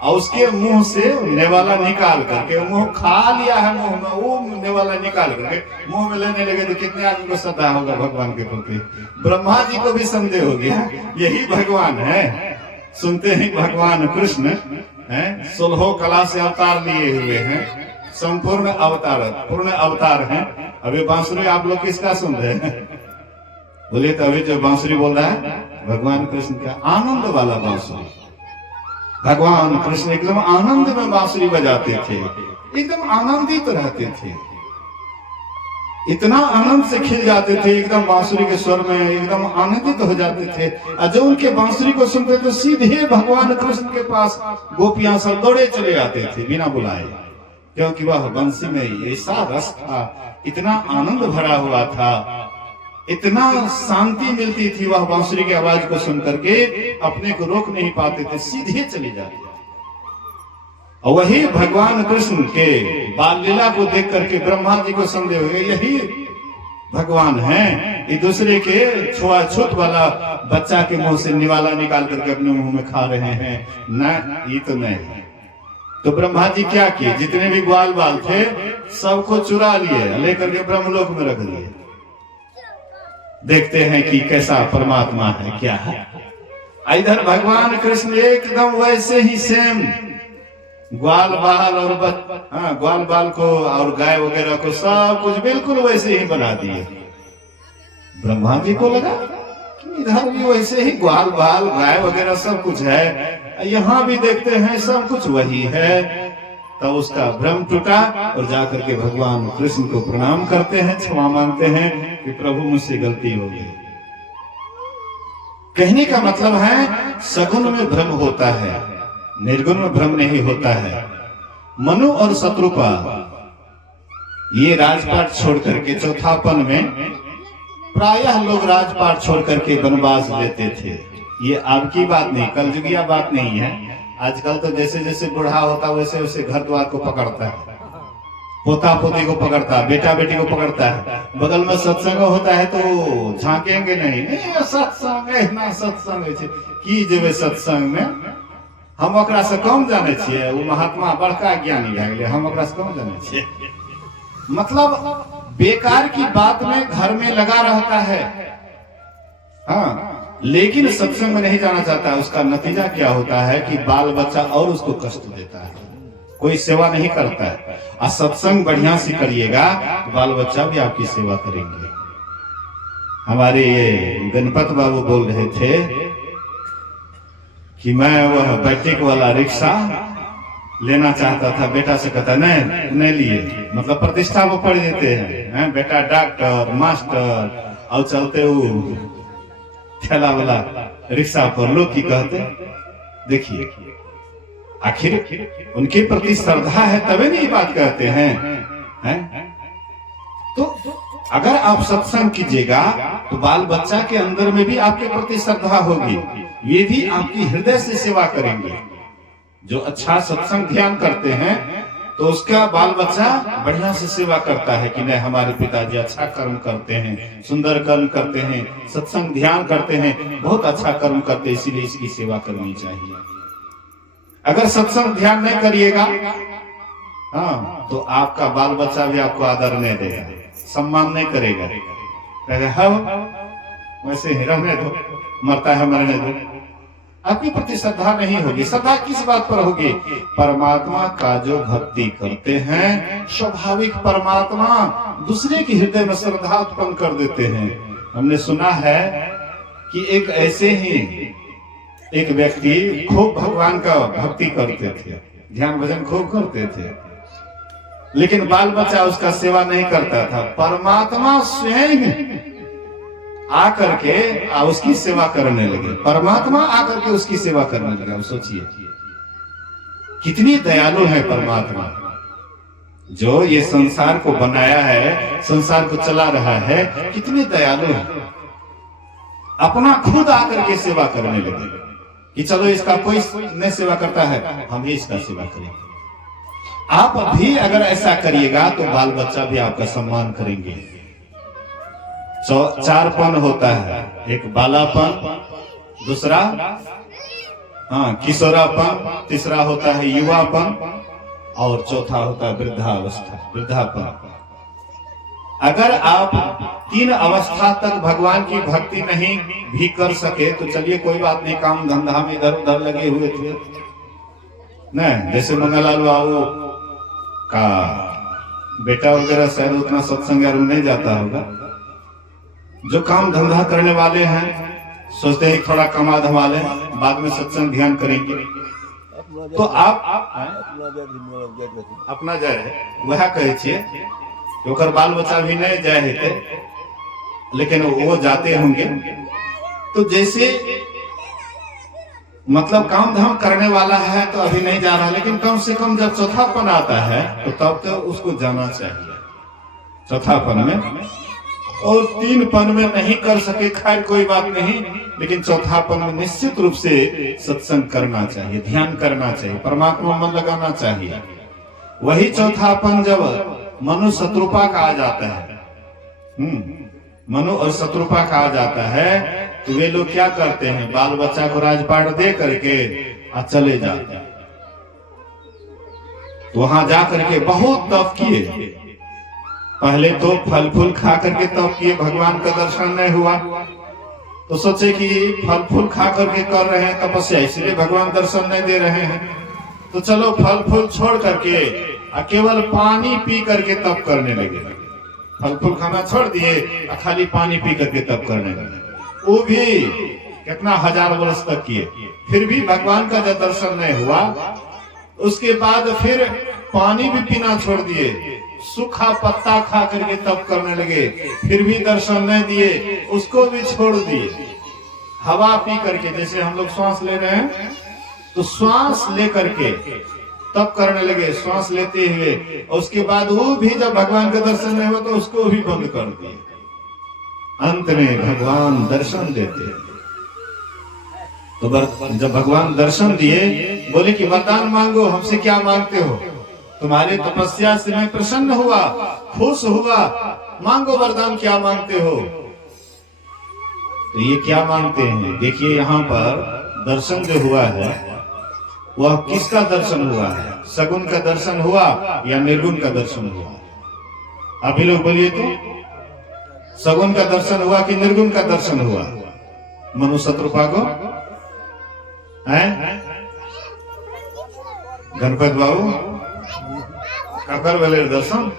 और उसके मुंह से नेवाला निकाल करके, मुंह खा लिया है मुंह में, वो नेवाला निकाल करके मुंह में लेने लगे तो कितने आदमी को श्रद्धा होगा भगवान के प्रति? ब्रह्मा जी को भी संदेह हो गया, यही भगवान है। सुनते हैं भगवान कृष्ण 16 कला से अवतार लिए हुए हैं, संपूर्ण अवतार, पूर्ण अवतार हैं। अभी बांसुरी आप लोग किसका सुन रहे हैं? बोलिए तो अभी जो बांसुरी बोल रहा है भगवान कृष्ण का, आनंद वाला बांसुरी। भगवान कृष्ण एकदम आनंद में बांसुरी बजाते थे, एकदम आनंदित रहते थे, इतना आनंद से खिल जाते थे एकदम बांसुरी के स्वर में, एकदम आनंदित हो जाते थे। और जो उनके बांसुरी को सुनते तो सीधे भगवान कृष्ण के पास गोपियां सब दौड़े चले आते थे बिना बुलाए, क्योंकि वह बंसी में ऐसा रस था, इतना आनंद भरा हुआ था, इतना शांति मिलती थी वह बांसुरी की आवाज को सुन करके, अपने को रोक नहीं पाते थे, सीधे चले जाते। और वही भगवान कृष्ण के बाल लीला को देख करके ब्रह्मा जी को संदेह हो गया, यही भगवान हैं, ये दूसरे के छुआछूत वाला बच्चा के मुंह से निवाला निकाल करके अपने मुंह में खा रहे हैं, ना ये तो नहीं। तो ब्रह्मा जी क्या किए, जितने भी ग्वाल बाल थे सबको चुरा लिए, लेकर के ब्रह्मलोक में रख दिए। देखते हैं कि कैसा परमात्मा है, क्या है। इधर भगवान कृष्ण एकदम वैसे ही सेम ग्वाल बाल और ग्वाल बाल को और गाय वगैरह को सब कुछ बिल्कुल वैसे ही बना दिए। ब्रह्मा जी को लगा कि इधर भी वैसे ही ग्वाल बाल गाय वगैरह सब कुछ है, यहाँ भी देखते हैं सब कुछ वही है। तब उसका भ्रम टूटा और जाकर के भगवान कृष्ण को प्रणाम करते हैं, क्षमा मांगते हैं कि प्रभु मुझसे गलती हो गई। कहने का मतलब है सगुन में भ्रम होता है, निर्गुण में भ्रम नहीं होता है। मनु और शत्रुपा ये राजपाट छोड़ करके, चौथापन में प्रायः लोग राजपाट छोड़ करके वनवास लेते थे। ये आपकी बात नहीं, कलयुगिया बात नहीं है। आजकल तो जैसे जैसे बूढ़ा होता वैसे वैसे घर द्वार को पकड़ता है, पोता पोती को पकड़ता है, बेटा बेटी को पकड़ता है। बगल में सत्संग होता है तो झांकेंगे नहीं, सत्संग है ना, सत्संग की जेबे सत्संग में, हम ओकरा से कम जाने छिए, वो महात्मा बड़का ज्ञानी भए गेलै, हम ओकरा से कम जाने छिए। मतलब बेकार की बात में घर में लगा रहता है, हाँ, लेकिन सत्संग में नहीं जाना चाहता। उसका नतीजा क्या होता है कि बाल बच्चा और उसको कष्ट देता है, कोई सेवा नहीं करता है। और सत्संग बढ़िया से करिएगा तो बाल बच्चा भी आपकी सेवा करेंगे। हमारे ये गणपत बाबू बोल रहे थे कि मैं वह बैटरी वाला रिक्शा लेना चाहता था, बेटा से कहता नहीं लिए, मतलब प्रतिष्ठा वो पढ़ देते हैं, बेटा डॉक्टर मास्टर, और चलते वो ठेला वाला रिक्शा पर लोग की कहते। देखिए आखिर उनके प्रति श्रद्धा है तभी नहीं बात कहते हैं। तो अगर आप सत्संग कीजिएगा तो बाल बच्चा के अंदर में भी आपके प्रति श्रद्धा होगी, ये भी आपकी हृदय से सेवा करेंगे। जो अच्छा सत्संग ध्यान करते हैं तो उसका बाल बच्चा बढ़िया से सेवा करता है कि नहीं, हमारे पिताजी अच्छा कर्म करते हैं, सुंदर कर्म करते हैं, सत्संग ध्यान करते हैं, बहुत अच्छा कर्म करते हैं, इसीलिए इसकी सेवा करनी चाहिए। अगर सत्संग ध्यान नहीं करिएगा हाँ, तो आपका बाल बच्चा भी आपको आदर नहीं देगा, सम्मान नहीं करेगा, कहेगा वैसे ही रहने दो, मरता है मरने दो। आपके प्रति श्रद्धा नहीं होगी। श्रद्धा किस बात पर होगी? परमात्मा का जो भक्ति करते हैं, स्वाभाविक परमात्मा दूसरे के हृदय में श्रद्धा उत्पन्न कर देते हैं। हमने सुना है कि एक ऐसे ही एक व्यक्ति खूब भगवान का भक्ति करते थे, ध्यान भजन खूब करते थे, लेकिन बाल बच्चा उसका सेवा नहीं करता था। परमात्मा स्वयं आकर के उसकी सेवा करने लगे, परमात्मा आकर के उसकी सेवा करने लगा। सोचिए कितनी दयालु है परमात्मा। जो ये संसार को बनाया है, संसार को चला रहा है, कितने दयालु है। अपना खुद आकर के सेवा करने लगे कि चलो इसका कोई नहीं सेवा करता है, हम ही इसका सेवा करेंगे। आप भी अगर ऐसा करिएगा तो बाल बच्चा भी आपका सम्मान करेंगे। चारपन होता है, एक बालापन, दूसरा किशोरापन, तीसरा होता है युवापन और चौथा होता है वृद्धावस्था, वृद्धापन। अगर आप 3 अवस्था तक भगवान की भक्ति नहीं भी कर सके तो चलिए कोई बात नहीं, काम धंधा में इधर उधर लगे हुए थे नहीं। जैसे मंगलाल बाबू का बेटा वगैरह शायद उतना सत्संग यार नहीं जाता होगा। जो काम धंधा करने वाले हैं सोचते हैं थोड़ा कमा धमा ले, बाद में सत्संग ध्यान करेंगे। तो आप अपना जाए वह कहे छे ओकर बाल बच्चा भी नहीं जाए हेते, लेकिन वो जाते होंगे। तो जैसे मतलब काम धाम करने वाला है तो अभी नहीं जा रहा, लेकिन कम से कम जब चौथापन आता है तो तब तो उसको जाना चाहिए चौथापन में। और 3 पन में नहीं कर सके खैर कोई बात नहीं, लेकिन चौथापन में निश्चित रूप से सत्संग करना चाहिए, ध्यान करना चाहिए, परमात्मा मन लगाना चाहिए। वही चौथापन जब मनु शत्रुपा का आ जाता है, मनु और शत्रुपा का आ जाता है तो वे लोग क्या करते हैं, बाल बच्चा को राजपाट दे करके चले जाते हैं। तो वहां जा करके बहुत तप किए। पहले तो फल फूल खा करके तप किए, भगवान का दर्शन नहीं हुआ तो सोचे कि फल फूल खा करके कर रहे हैं तपस्या, इसलिए भगवान दर्शन नहीं दे रहे हैं, तो चलो फल फूल छोड़ करके केवल पानी पी करके तप करने लगे। फल फूल खाना छोड़ दिए, खाली पानी पी करके तप करने लगे। वो भी कितना 1000 वर्ष तक किए, फिर भी भगवान का जब दर्शन नहीं हुआ, उसके बाद फिर पानी भी पीना छोड़ दिए, सूखा पत्ता खा करके तप करने लगे, फिर भी दर्शन नहीं दिए, उसको भी छोड़ दिए। हवा पी करके, जैसे हम लोग श्वास ले रहे हैं तो श्वास लेकर के तप करने लगे, श्वास लेते हुए। और उसके बाद वो भी जब भगवान का दर्शन नहीं हुआ तो उसको भी बंद कर दिए। अंत में भगवान दर्शन देते। तो जब भगवान दर्शन दिए, बोले कि वरदान मांगो, हमसे क्या मांगते हो? तुम्हारी तपस्या से मैं प्रसन्न हुआ, खुश हुआ, मांगो वरदान, क्या मांगते हो? तो ये क्या मांगते हैं? देखिए यहाँ पर दर्शन जो हुआ है वह किसका दर्शन हुआ है? सगुन का दर्शन हुआ या निर्गुण का दर्शन हुआ? अभी लोग बोलिए तो सगुन का दर्शन हुआ कि निर्गुण का दर्शन हुआ? मनु शत्रुपा को हैं? गणपत बाबू काकर वाले दर्शन?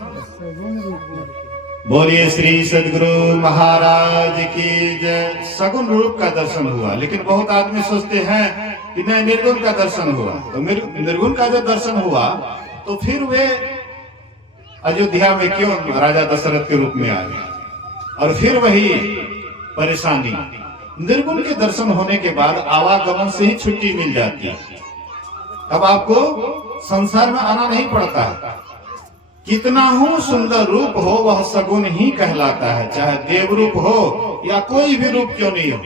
बोलिए श्री सदगुरु महाराज की जय। सगुन रूप का दर्शन हुआ, लेकिन बहुत आदमी सोचते हैं कि नहीं निर्गुण का दर्शन हुआ। तो निर्गुण का जब दर्शन हुआ तो फिर वे अयोध्या में क्यों राजा दशरथ के रूप में आ गए? और फिर वही परेशानी। निर्गुण के दर्शन होने के बाद आवागमन से ही छुट्टी मिल जाती है। अब आपको संसार में आना नहीं पड़ता है। कितना हो सुंदर रूप हो वह सगुन ही कहलाता है, चाहे देव रूप हो या कोई भी रूप क्यों नहीं हो।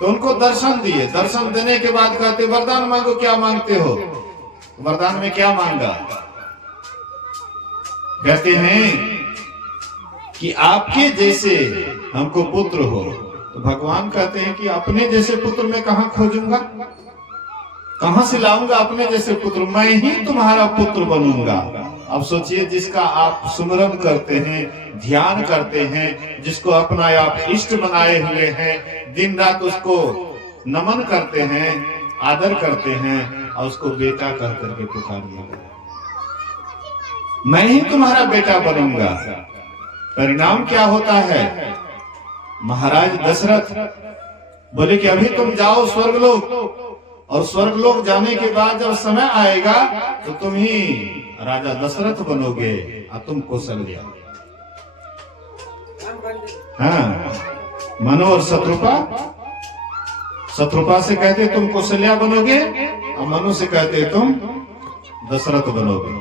तो उनको दर्शन दिए, दर्शन देने के बाद कहते वरदान मांगो, क्या मांगते हो? वरदान में क्या मांगा? कहते हैं कि आपके जैसे हमको पुत्र हो। तो भगवान कहते हैं कि अपने जैसे पुत्र मैं कहां खोजूंगा, कहां से लाऊंगा अपने जैसे पुत्र? मैं ही तुम्हारा पुत्र बनूंगा। अब सोचिए, जिसका आप सुमरन करते हैं, ध्यान करते हैं, जिसको अपना आप इष्ट बनाए हुए हैं, दिन रात उसको नमन करते हैं, आदर करते हैं, और उसको बेटा कह करके पुकारिए, मैं ही तुम्हारा बेटा बनूंगा। परिणाम क्या होता है? महाराज दशरथ बोले कि अभी तुम जाओ स्वर्गलोक, और स्वर्गलोक जाने के बाद जब समय आएगा तो तुम ही राजा दशरथ बनोगे और तुम कौशल्या। हाँ, मनु और शत्रुपा, शत्रुपा से कहते तुम कौशल्या बनोगे और मनु से कहते तुम दशरथ बनोगे।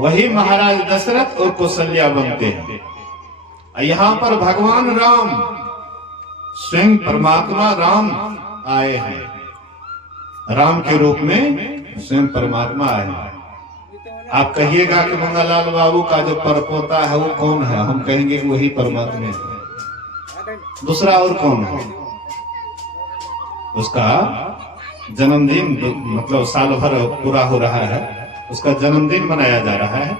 वही महाराज दशरथ और कौशल्या बनते हैं। यहाँ पर भगवान राम स्वयं परमात्मा राम आए हैं, राम के रूप में स्वयं परमात्मा आए हैं। आप कहिएगा कि मंगललाल बाबू का जो परपोता है वो कौन है, हम कहेंगे कि वही परमात्मा है, दूसरा और कौन है। उसका जन्मदिन मतलब साल भर पूरा हो रहा है, उसका जन्मदिन मनाया जा रहा है,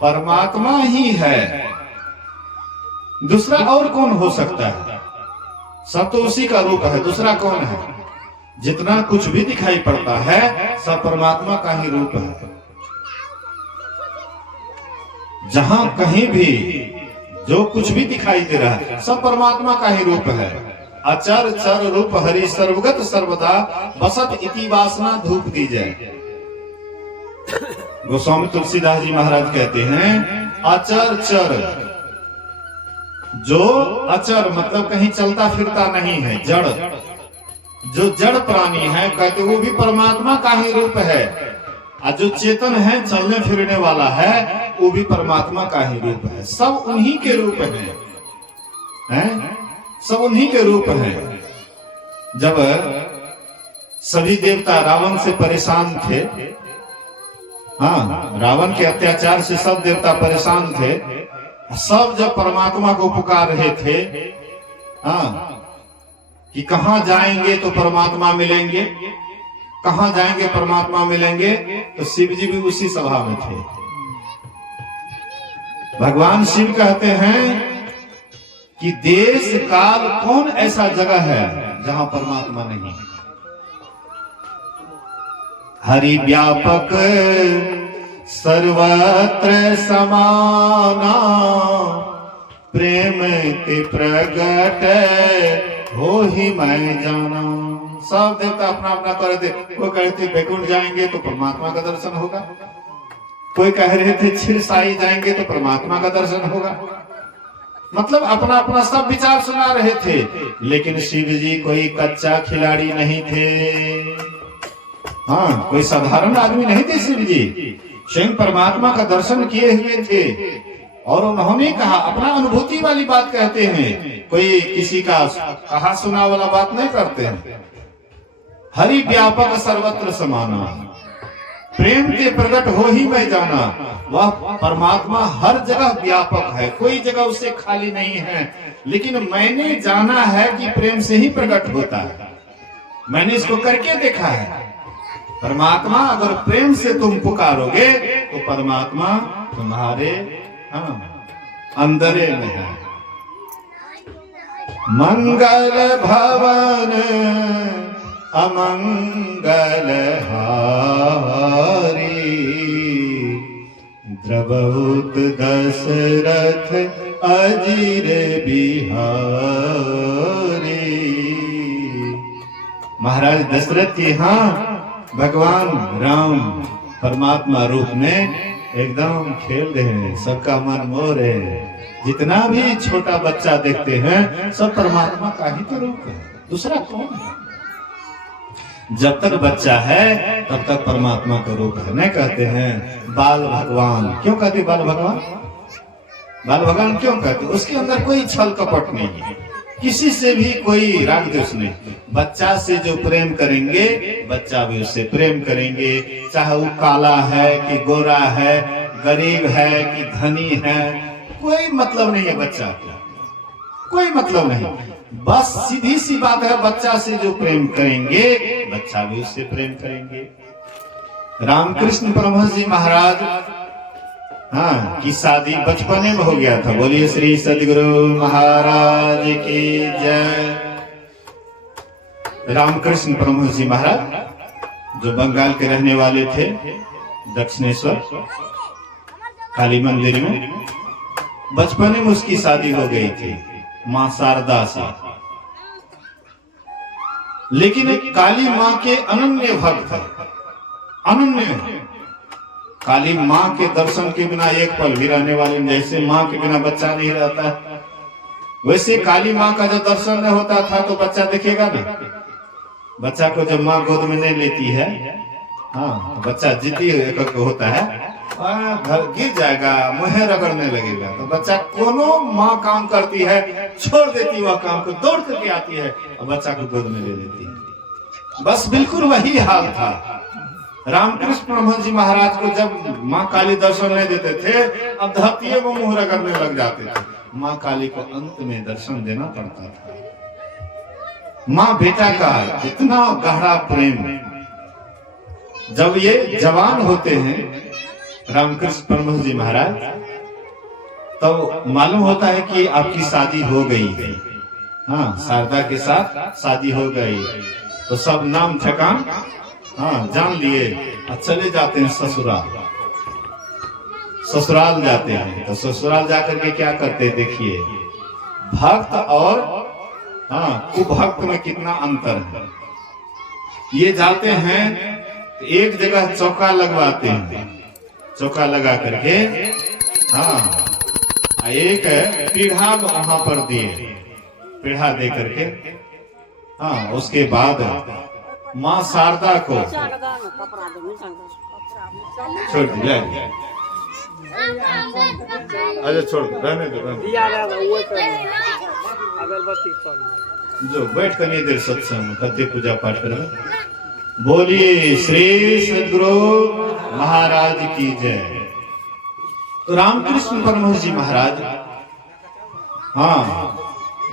परमात्मा ही है, दूसरा और कौन हो सकता है। सब तो उसी का रूप है, दूसरा कौन है। जितना कुछ भी दिखाई पड़ता है सब परमात्मा का ही रूप है। जहां कहीं भी जो कुछ भी दिखाई दे रहा है सब परमात्मा का ही रूप है। अचर चर रूप हरि सर्वगत सर्वदा बसत इति वासना धूप दी जाए। गोस्वामी तुलसीदास जी महाराज कहते हैं अचर चर, जो अचर मतलब कहीं चलता फिरता नहीं है, जड़, जो जड़ प्राणी है कहते वो भी परमात्मा का ही रूप है। और जो चेतन है चलने फिरने वाला है वो भी परमात्मा का ही रूप है। सब उन्हीं के रूप हैं? सब उन्हीं के रूप हैं। जब सभी देवता रावण से परेशान थे, हाँ, रावण के अत्याचार से सब देवता परेशान थे, सब जब परमात्मा को पुकार रहे थे, हाँ, कि कहां जाएंगे तो परमात्मा मिलेंगे, कहां जाएंगे परमात्मा मिलेंगे, तो शिव जी भी उसी सभा में थे। भगवान शिव कहते हैं कि देश काल कौन ऐसा जगह है जहां परमात्मा नहीं। हरि व्यापक सर्वत्र समाना, प्रेम ते प्रगट हो ही मैं जाना। सब देवता अपना अपना कर थे। कोई कहते वैकुंठ जाएंगे तो परमात्मा का दर्शन होगा, कोई कह रहे थे क्षीरसाई जाएंगे तो परमात्मा का दर्शन होगा। मतलब अपना अपना सब विचार सुना रहे थे। लेकिन शिव जी कोई कच्चा खिलाड़ी नहीं थे, हाँ, कोई साधारण आदमी नहीं थे। शिव जी स्वयं परमात्मा का दर्शन किए हुए थे और उन्होंने कहा, अपना अनुभूति वाली बात कहते हैं, कोई किसी का कहा सुना वाला बात नहीं करते हैं। हरि व्यापक सर्वत्र समाना, प्रेम के प्रकट हो ही मैं जाना। वह परमात्मा हर जगह व्यापक है, कोई जगह उससे खाली नहीं है। लेकिन मैंने जाना है कि प्रेम से ही प्रकट होता है, मैंने इसको करके देखा है। परमात्मा अगर प्रेम से तुम पुकारोगे तो परमात्मा तुम्हारे, हाँ, अंदरे में है। मंगल भवन अमंगल हारी, द्रवहुत दशरथ अजीर बिहारी। महाराज दशरथ के यहाँ भगवान राम परमात्मा रूप में एकदम खेल रहे हैं, सबका मन मोह रहे हैं। जितना भी छोटा बच्चा देखते हैं सब परमात्मा का ही तो रूप है, दूसरा कौन है। जब तक बच्चा है तब तक परमात्मा का रूप है। नहीं कहते हैं बाल भगवान, क्यों कहते बाल भगवान? बाल भगवान क्यों कहते? उसके अंदर कोई छल कपट नहीं है, किसी से भी कोई राग द्वेष नहीं। बच्चा से जो प्रेम करेंगे बच्चा भी उससे प्रेम करेंगे, चाहे वो काला है कि गोरा है, गरीब है कि धनी है, कोई मतलब नहीं है बच्चा का, कोई मतलब नहीं। बस सीधी सी बात है, बच्चा से जो प्रेम करेंगे बच्चा भी उससे प्रेम करेंगे। रामकृष्ण परमहंस जी महाराज, हाँ, की शादी बचपने में हो गया था। बोलिए श्री सद्गुरु महाराज की जय। रामकृष्ण परमहंस जी महाराज जो बंगाल के रहने वाले थे, दक्षिणेश्वर काली मंदिर में बचपने में उसकी शादी हो गई थी मां शारदा से। लेकिन काली मां के अनन्य भक्त, अनन्य, काली मां के दर्शन के बिना एक पल भी रहने वाले, जैसे मां के बिना बच्चा नहीं रहता वैसे काली मां का जब दर्शन नहीं होता था तो बच्चा देखेगा ना। बच्चा को जब मां गोद में नहीं लेती है, हाँ, बच्चा जिद्दी होता है, घर गिर जाएगा, मुँह रगड़ने लगेगा। तो बच्चा कोनो माँ काम करती है, छोड़ देती है वह काम को, दौड़ करके आती है और बच्चा को गोद में ले लेती है। बस बिल्कुल वही हाल था। रामकृष्ण परमहंस जी महाराज को जब माँ काली दर्शन नहीं देते थे, अब धरती वो मुँह रगड़ने लग जाते थे। माँ काली को अंत में दर्शन देना पड़ता था। माँ बेटा का इतना गहरा प्रेम। जब ये जवान होते हैं रामकृष्ण परमहंस जी महाराज, तो मालूम होता है कि आपकी शादी हो गई है। हाँ, शारदा के साथ शादी हो गई, तो सब नाम ठकान जान लिए और चले जाते हैं ससुराल। ससुराल जाते हैं तो ससुराल जाकर के क्या करते हैं देखिए, भक्त और कुभक्त में कितना अंतर है। ये जाते हैं तो एक जगह चौका लगवाते हैं, चौका लगा करके एक पीढ़ा वहां पर दिए, पीढ़ा दे करके उसके बाद माँ शारदा को छोड़ दिया। अच्छा छोड़ दो, रहने दो, जो बैठ कर नहीं देर सत्संग करते पूजा पाठ कर। बोलिए श्री सद्गुरु महाराज की जय। तो रामकृष्ण परमहंस जी महाराज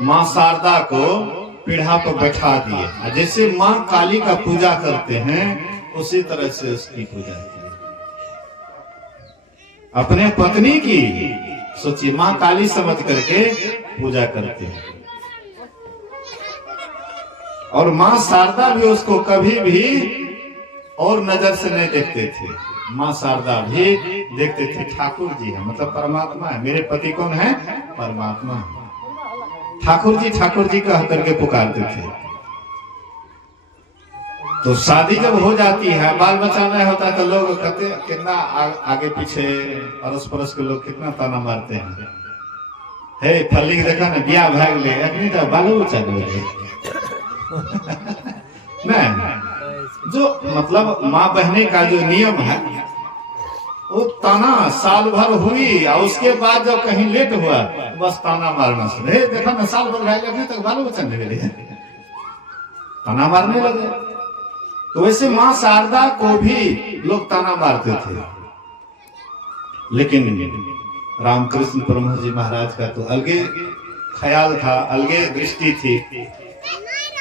माँ शारदा को पीढ़ा पर बैठा दिए। जैसे माँ काली का पूजा करते हैं उसी तरह से उसकी पूजा की। अपने पत्नी की सोचिए, माँ काली समझ करके पूजा करते हैं। और माँ शारदा भी उसको कभी भी और नजर से नहीं देखते थे। माँ शारदा भी देखते थे ठाकुर जी है, मतलब परमात्मा है। मेरे पति कौन है? परमात्मा है। ठाकुर जी कह करके पुकारते थे। तो शादी जब हो जाती है, बाल बच्चा नहीं होता, तो लोग कहते कितना आगे पीछे अड़ोस पड़ोस के लोग कितना ताना मारते हैं, हे फल्ली के देखा ना बिया भाग ले, अभी तो बालो बच्चा नहीं। जो मतलब माँ बहने का जो नियम है, वो ताना साल भर हुई और उसके बाद जब कहीं लेट हुआ बस ताना मारना शुरू। देखा ना साल भर भाई अभी तक बालो बच्चा नहीं मिले, ताना मारने लगे। तो वैसे माँ शारदा को भी लोग ताना मारते थे। लेकिन रामकृष्ण परमहंस जी महाराज का तो अलगे ख्याल था, अलगे दृष्टि थी।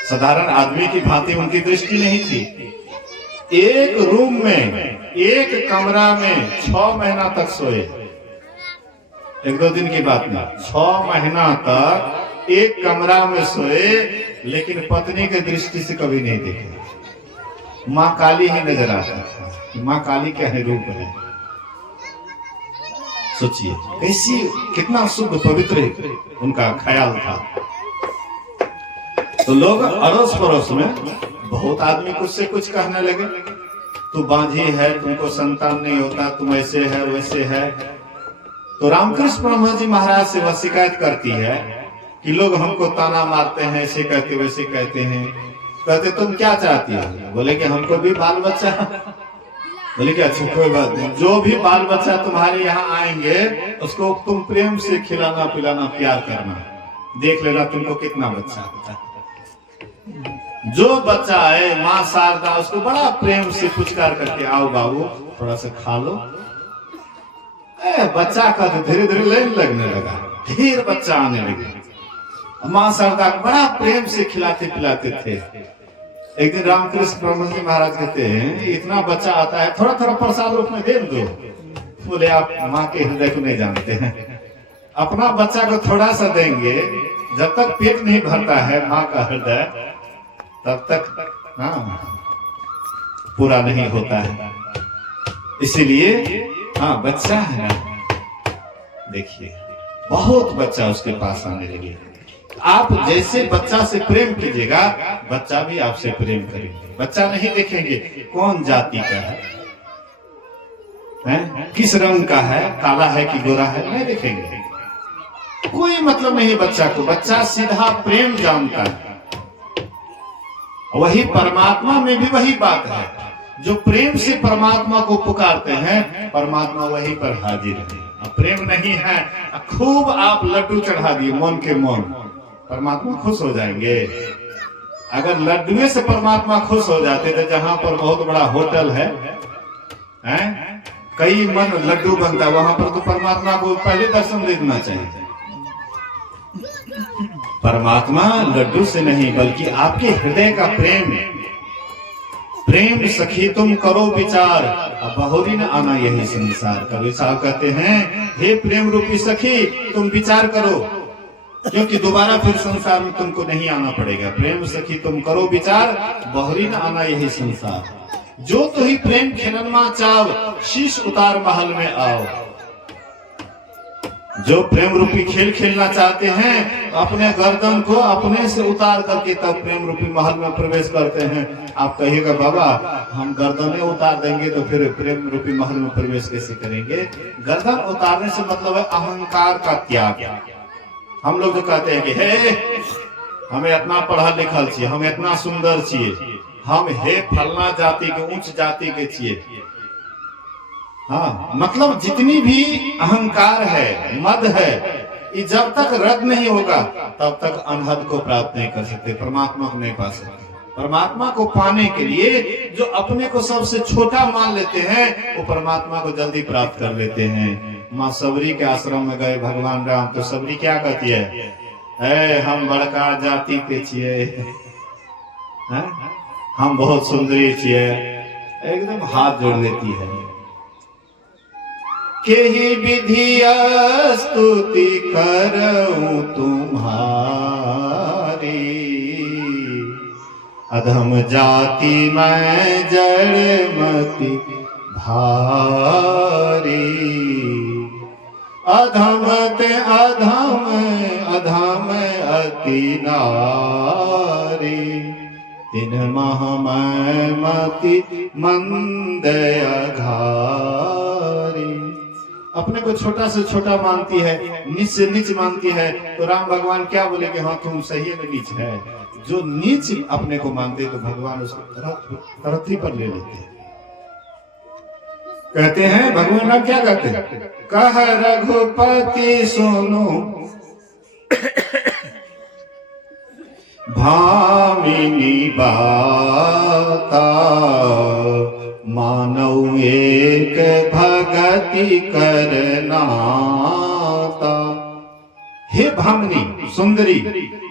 साधारण आदमी की भांति उनकी दृष्टि नहीं थी। एक रूम में, एक कमरा में 6 महीना तक सोए। 1-2 दिन की बात नहीं, 6 महीना तक एक कमरा में सोए, लेकिन पत्नी के दृष्टि से कभी नहीं देखे। माँ काली ही नजर आता था। माँ काली क्या है, रूप है। सोचिए कैसी, कितना शुद्ध पवित्र उनका ख्याल था। तो लोग अड़ोस पड़ोस में बहुत आदमी कुछ से कुछ कहने लगे, तू बांझी है, तुमको संतान नहीं होता, तुम ऐसे है वैसे है। तो रामकृष्ण परमहंस जी महाराज से वह शिकायत करती है कि लोग हमको ताना मारते हैं, ऐसे कहते वैसे कहते हैं। कहते तुम क्या चाहती हो? बोले कि हमको भी बाल बच्चा। बोले कि अच्छा कोई बात नहीं, जो भी बाल बच्चा तुम्हारे यहाँ आएंगे उसको तुम प्रेम से खिलाना पिलाना प्यार करना, देख लेना तुमको कितना बच्चा होता है। जो बच्चा है माँ शारदा उसको बड़ा प्रेम से पुचकार करके, आओ बाबू थोड़ा सा खा लो। बच्चा का तो धीरे धीरे लाइन लगने लगा, ढेर बच्चा आने लगे। माँ शारदा बड़ा प्रेम से खिलाते पिलाते थे। एक दिन रामकृष्ण परमहंस जी महाराज कहते हैं इतना बच्चा आता है, थोड़ा थोड़ा प्रसाद रूप में दे दो। बोले आप माँ के हृदय को नहीं जानते हैं, अपना बच्चा को थोड़ा सा देंगे, जब तक पेट नहीं भरता है माँ का हृदय तब तक पूरा नहीं होता है। इसीलिए बच्चा है ना, देखिए बहुत बच्चा उसके पास आने लगे। आप जैसे बच्चा से प्रेम कीजिएगा, बच्चा भी आपसे प्रेम करेगा। बच्चा नहीं देखेंगे कौन जाति का है, किस रंग का है, काला है कि गोरा है, नहीं देखेंगे। कोई मतलब नहीं बच्चा को, बच्चा सीधा प्रेम जानता है। वही परमात्मा में भी वही बात है। जो प्रेम से परमात्मा को पुकारते हैं, परमात्मा वहीं पर हाजिर है। अब प्रेम नहीं है, खूब आप लड्डू चढ़ा दिए मन के मन, परमात्मा खुश हो जाएंगे? अगर लड्डुए से परमात्मा खुश हो जाते तो जहां पर बहुत बड़ा होटल है, कई मन लड्डू बनता, वहां पर तो परमात्मा को पहले दर्शन दे देना चाहिए। परमात्मा लड्डू से नहीं बल्कि आपके हृदय का प्रेम। प्रेम सखी तुम करो विचार, अब बहुरी न आना यही संसार। कबीर साहब कहते हैं, हे प्रेम रूपी सखी तुम विचार करो, क्योंकि दोबारा फिर संसार में तुमको नहीं आना पड़ेगा। प्रेम सखी तुम करो विचार, बहुरी न आना यही संसार। जो तो ही प्रेम खेलनमा चाव, शीश उतार महल में आओ। जो प्रेम रूपी खेल खेलना चाहते हैं, अपने गर्दन को अपने से उतार करके तब प्रेम रूपी महल में प्रवेश करते हैं। आप कहिएगा बाबा हम गर्दनें उतार देंगे तो फिर प्रेम रूपी महल में प्रवेश कैसे करेंगे? गर्दन उतारने से मतलब है अहंकार का त्याग। हम लोग जो कहते हैं कि हे हमें इतना पढ़ा लिखल चाहिए, हम इतना सुंदर चाहिए, हम हे फलना जाति के उच्च जाति के चाहिए। हाँ, मतलब जितनी भी अहंकार है, मद है, ये जब तक रद्द नहीं होगा तब तक अनहद को प्राप्त नहीं कर सकते, परमात्मा को नहीं पा सकते। परमात्मा को पाने के लिए जो अपने को सबसे छोटा मान लेते हैं, वो परमात्मा को जल्दी प्राप्त कर लेते हैं। माँ सबरी के आश्रम में गए भगवान राम, तो सबरी क्या कहती है, हम बड़का जाति के छिए, हम बहुत सुंदरी छिए, एकदम हाथ जोड़ लेती है। केहि विधि स्तुति करऊं तुम्हारी, अधम जाति मैं जड़मति भारी। अधम ते अधम अधम अति नारी, तीन मह मैं मति मंद अघारी। अपने को छोटा से छोटा मानती है, नीच से नीच मानती है, तो राम भगवान क्या बोले कि हाँ तुम सही में नीच है। जो नीच अपने को मानते तो भगवान उसको धरती पर ले लेते हैं। कहते हैं भगवान राम क्या कहते हैं, कह रघुपति सुनो भामिनी बाता, मानव एक भगति करनाता। हे भामिनी सुंदरी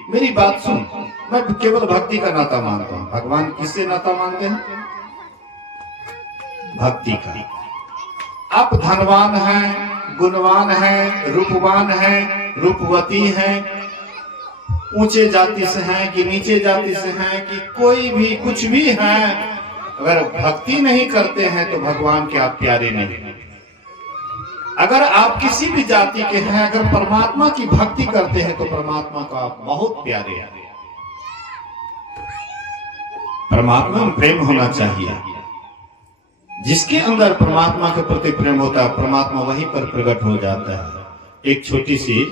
मेरी बात सुन, मैं केवल भक्ति का नाता मानता हूं। भगवान किससे नाता मानते हैं? भक्ति का। आप धनवान हैं, गुणवान हैं, रूपवान हैं, रूपवती हैं, ऊंचे जाति से हैं कि नीचे जाति से हैं कि कोई भी कुछ भी हैं, अगर भक्ति नहीं करते हैं तो भगवान के आप प्यारे नहीं। अगर आप किसी भी जाति के हैं, अगर परमात्मा की भक्ति करते हैं तो परमात्मा का आप बहुत प्यारे हैं। परमात्मा में प्रेम होना चाहिए। जिसके अंदर परमात्मा के प्रति प्रेम होता है, परमात्मा वहीं पर प्रकट हो जाता है। एक छोटी सी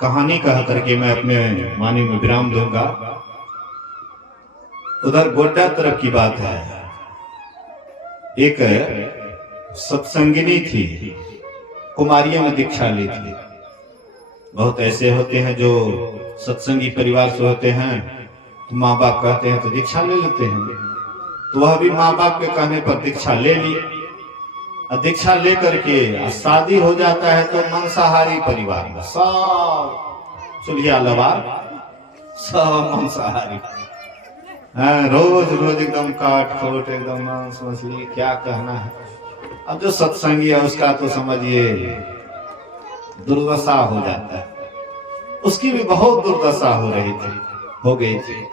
कहानी कह करके मैं अपने वाणी में विराम दूंगा। उधर गोड्डा तरफ की बात है। एक सत्संगिनी थी, कुमारियों में दीक्षा ली थी। बहुत ऐसे होते हैं जो सत्संगी परिवार से होते हैं, तो माँ बाप कहते हैं तो दीक्षा ले लेते हैं। तो वह भी माँ बाप के कहने पर दीक्षा ले ली। दीक्षा लेकर के शादी हो जाता है तो मांसाहारी परिवार में सब चूल्हा लवार, सब मांसाहारी। रोज रोज एकदम काट खोट, एकदम मांस मछली, क्या कहना है। अब जो सत्संगी है उसका तो समझिए दुर्दशा हो जाता है। उसकी भी बहुत दुर्दशा हो गई थी।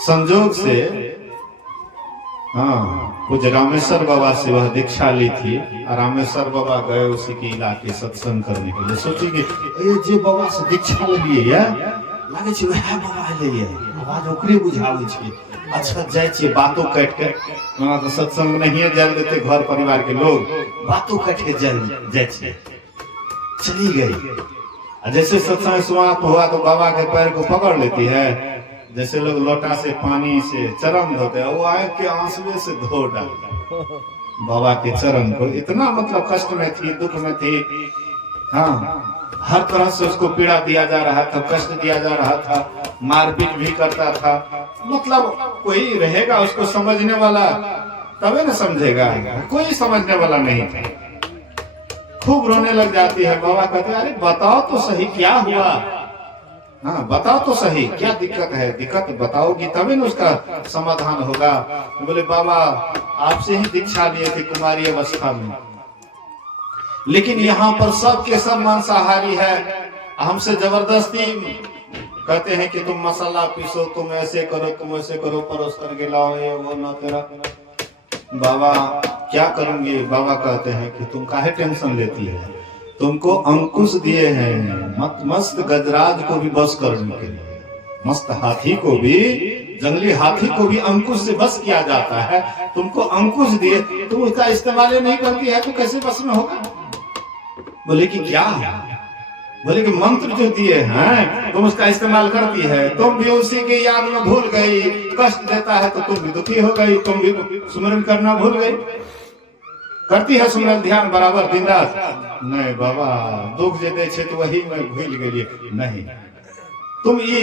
संजोग से कुछ रामेश्वर बाबा से वह दीक्षा ली थी। रामेश्वर बाबा गए उसी के इलाके सत्संग करने के लिए। सोची कि जे बाबा से दीक्षा लिए लगे छै वह बाबा लिए, आवाज ओकरे बुझावे छै। अच्छा जाय छियै, बातों काट के, वहां तो सत्संग नहीं जल देते घर परिवार के लोग, बातों काट के जल जाय छियै। चली गई। जैसे सत्संग समाप्त हुआ तो बाबा के पैर को पकड़ लेती है, जैसे लोग लोटा से पानी से चरण धोते हैं, वो आंख के आंसू से धो डालते बाबा के चरण को। इतना मतलब कष्ट में थी, दुख में थी, हाँ, हर तरह से उसको पीड़ा दिया जा रहा था, कष्ट दिया जा रहा था, मारपीट भी करता था। मतलब कोई रहेगा उसको समझने वाला, तबे न समझेगा, कोई समझने वाला नहीं था। खूब रोने लग जाती है। बाबा कहते अरे बताओ तो सही क्या हुआ, हाँ बताओ तो सही क्या दिक्कत है, दिक्कत बताओगी तभी न उसका समाधान होगा। तो बोले बाबा आपसे ही दीक्षा लिए थे कुमारी अवस्था में, लेकिन यहाँ पर सब के सब मांसाहारी है, हमसे जबरदस्ती कहते हैं कि तुम मसाला पीसो, तुम ऐसे करो, तुम ऐसे करो, परोस करके लाओ, ये वो ना तेरा। बाबा क्या करूंगी? बाबा कहते हैं कि तुम काहे टेंशन लेती है, तुमको अंकुश दिए हैं, मस्त गजराज को भी बस करने के लिए, मस्त हाथी को भी, जंगली हाथी को भी अंकुश से बस किया जाता है। तुमको अंकुश दिए, तुम उसका इस्तेमाल नहीं करती है तो कैसे बस में होगा? बोले कि क्या है? बोले कि मंत्र जो दिए हैं तुम उसका इस्तेमाल करती है, तुम भी उसी की याद में भूल गई, कष्ट देता है तो तुम भी दुखी हो गई, तुम भी सुमरन करना भूल गई। करती है सुमरन ध्यान बराबर दिन रात? नहीं बाबा, दुख जे दे छे तो वही मैं भूल गई। नहीं, तुम ये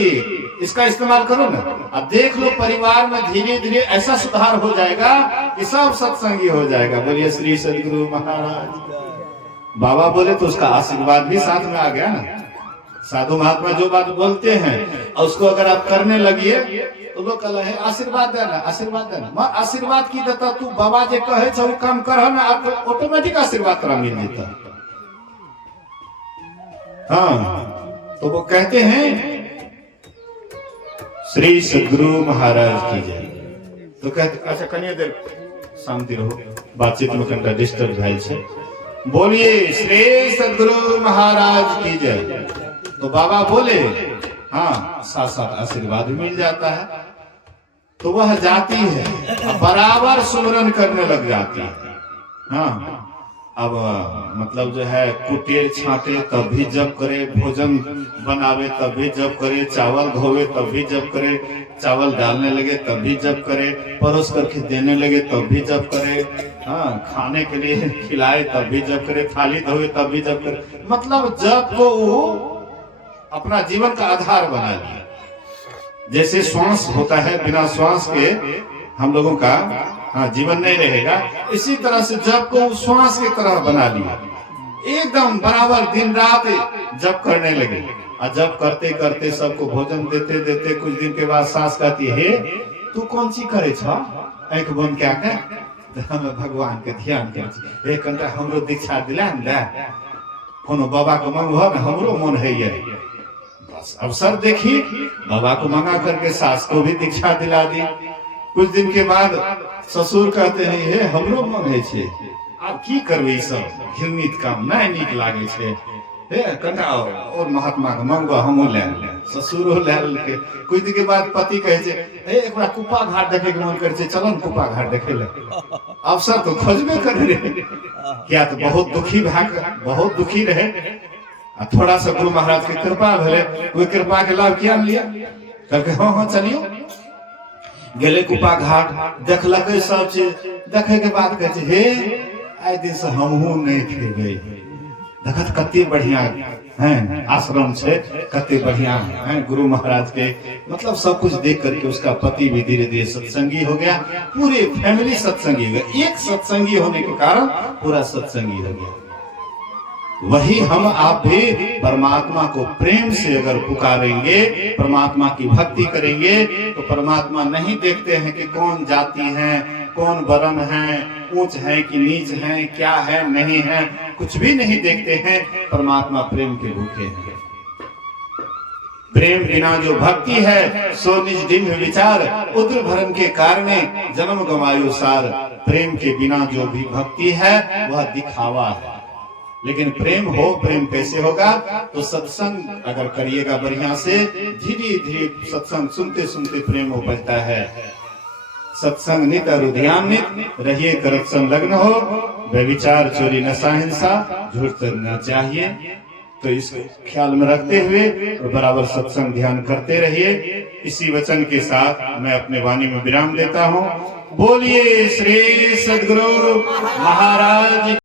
इसका इस्तेमाल करो ना, अब देख लो परिवार में धीरे धीरे ऐसा सुधार हो जाएगा कि सब सत्संगी हो जाएगा। बोलिए श्री सदगुरु महाराज। बाबा बोले तो उसका आशीर्वाद भी साथ में आ गया ना। साधु महात्मा जो बात बोलते हैं और उसको अगर आप करने लगिए तो लोग कह है आशीर्वाद देना, आशीर्वाद देना। मैं आशीर्वाद की देता, तू बाबा जे कहे छो काम कर ना, आपको ऑटोमेटिक आशीर्वाद तोरा मिल जाता। हाँ, तो वो कहते हैं श्री सदगुरु महाराज की जय। तो कहते अच्छा कनिया देर शांति रहो, बातचीत में कंटा डिस्टर्ब भेल छे। बोलिए श्री सदगुरु महाराज की जय। तो बाबा बोले हाँ, साथ साथ आशीर्वाद भी मिल जाता है। तो वह जाती है बराबर सुमरन करने लग जाती है। हाँ, अब मतलब जो है कुटेर छाटे तब भी जब करे, भोजन बनावे तब भी जब करे, चावल धोवे तब भी जब करे, चावल डालने लगे तब भी जब करे, परोस करके देने लगे तब भी जब करे, हाँ खाने के लिए खिलाए तब भी जब करे, थाली धोए तब भी जब करे। मतलब जब को वो अपना जीवन का आधार बना लिया। जैसे श्वास होता है, बिना श्वास के हम लोगों का हाँ जीवन नहीं रहेगा, इसी तरह से जब को श्वास की तरह बना लिया, एकदम बराबर दिन रात जब करने लगे। और जब करते करते सबको भोजन देते देते कुछ दिन के बाद सास कहती है तू कौन सी करे छा, आंख बंद क्या के हम भगवान के ध्यान करे, एक घंटा हमरो दीक्षा दिला दे, कोनो बाबा को मंगवा ना, हमरो मन है ये। बस अवसर देखी, बाबा को मंगा करके सास को भी दीक्षा दिला दी। कुछ दिन के बाद ससुर कहते हैं हे हमरो मन है छे, आप की करबे ई सब घिरनीत काम नहीं नीक लागे छे, हे कटा और महात्मा के मंगवा हमो ले। ससुरो ले के कुछ दिन के बाद पति कहे छे हे एकरा कुप्पा घाट देखे के मन करे छे, चलो न कुप्पा घाट देखे ले। अवसर तो खोजबे करे रे, क्या तो बहुत दुखी बहुत दुखी रहे। थोड़ा सा गुरु महाराज की कृपा भेले, कोई कृपा के लाभ किया लिया, कहके हाँ हाँ चलियो। गेले कुप्पा घाट, देखलक सब चीज, देखे के बाद कहे हे आइ दिन से हमहू नहीं खेबै, देखत कते बढ़िया हैं आश्रम छे, कते बढ़िया हैं गुरु महाराज के। मतलब सब कुछ देख करके उसका पति भी धीरे धीरे सत्संगी हो गया, पूरे फैमिली सत्संगी हो गया। एक सत्संगी होने के कारण पूरा सत्संगी हो गया। वही हम आप भी परमात्मा को प्रेम से अगर पुकारेंगे, परमात्मा की भक्ति करेंगे, तो परमात्मा नहीं देखते हैं कि कौन जाति है, कौन वर्ण है, ऊंच है कि नीच है, क्या है नहीं है, कुछ भी नहीं देखते हैं। परमात्मा प्रेम के भूखे हैं। प्रेम बिना जो भक्ति है सो निज दिन विचार, उद्र भरम के कारणे जन्म गवायो सार। प्रेम के बिना जो भी भक्ति है वह दिखावा है। लेकिन प्रेम हो, प्रेम कैसे होगा? तो सत्संग अगर करिएगा बढ़िया से, धीरे धीरे सत्संग सुनते सुनते प्रेम हो पड़ता है। सत्संग नित और ध्यान नित रहिए, करत संलग्न हो, व्यभिचार चोरी नशा हिंसा झूठ करना चाहिए। तो इसको ख्याल में रखते हुए और बराबर सत्संग ध्यान करते रहिए। इसी वचन के साथ मैं अपने वाणी में विराम देता हूँ। बोलिए श्री सद्गुरु महाराज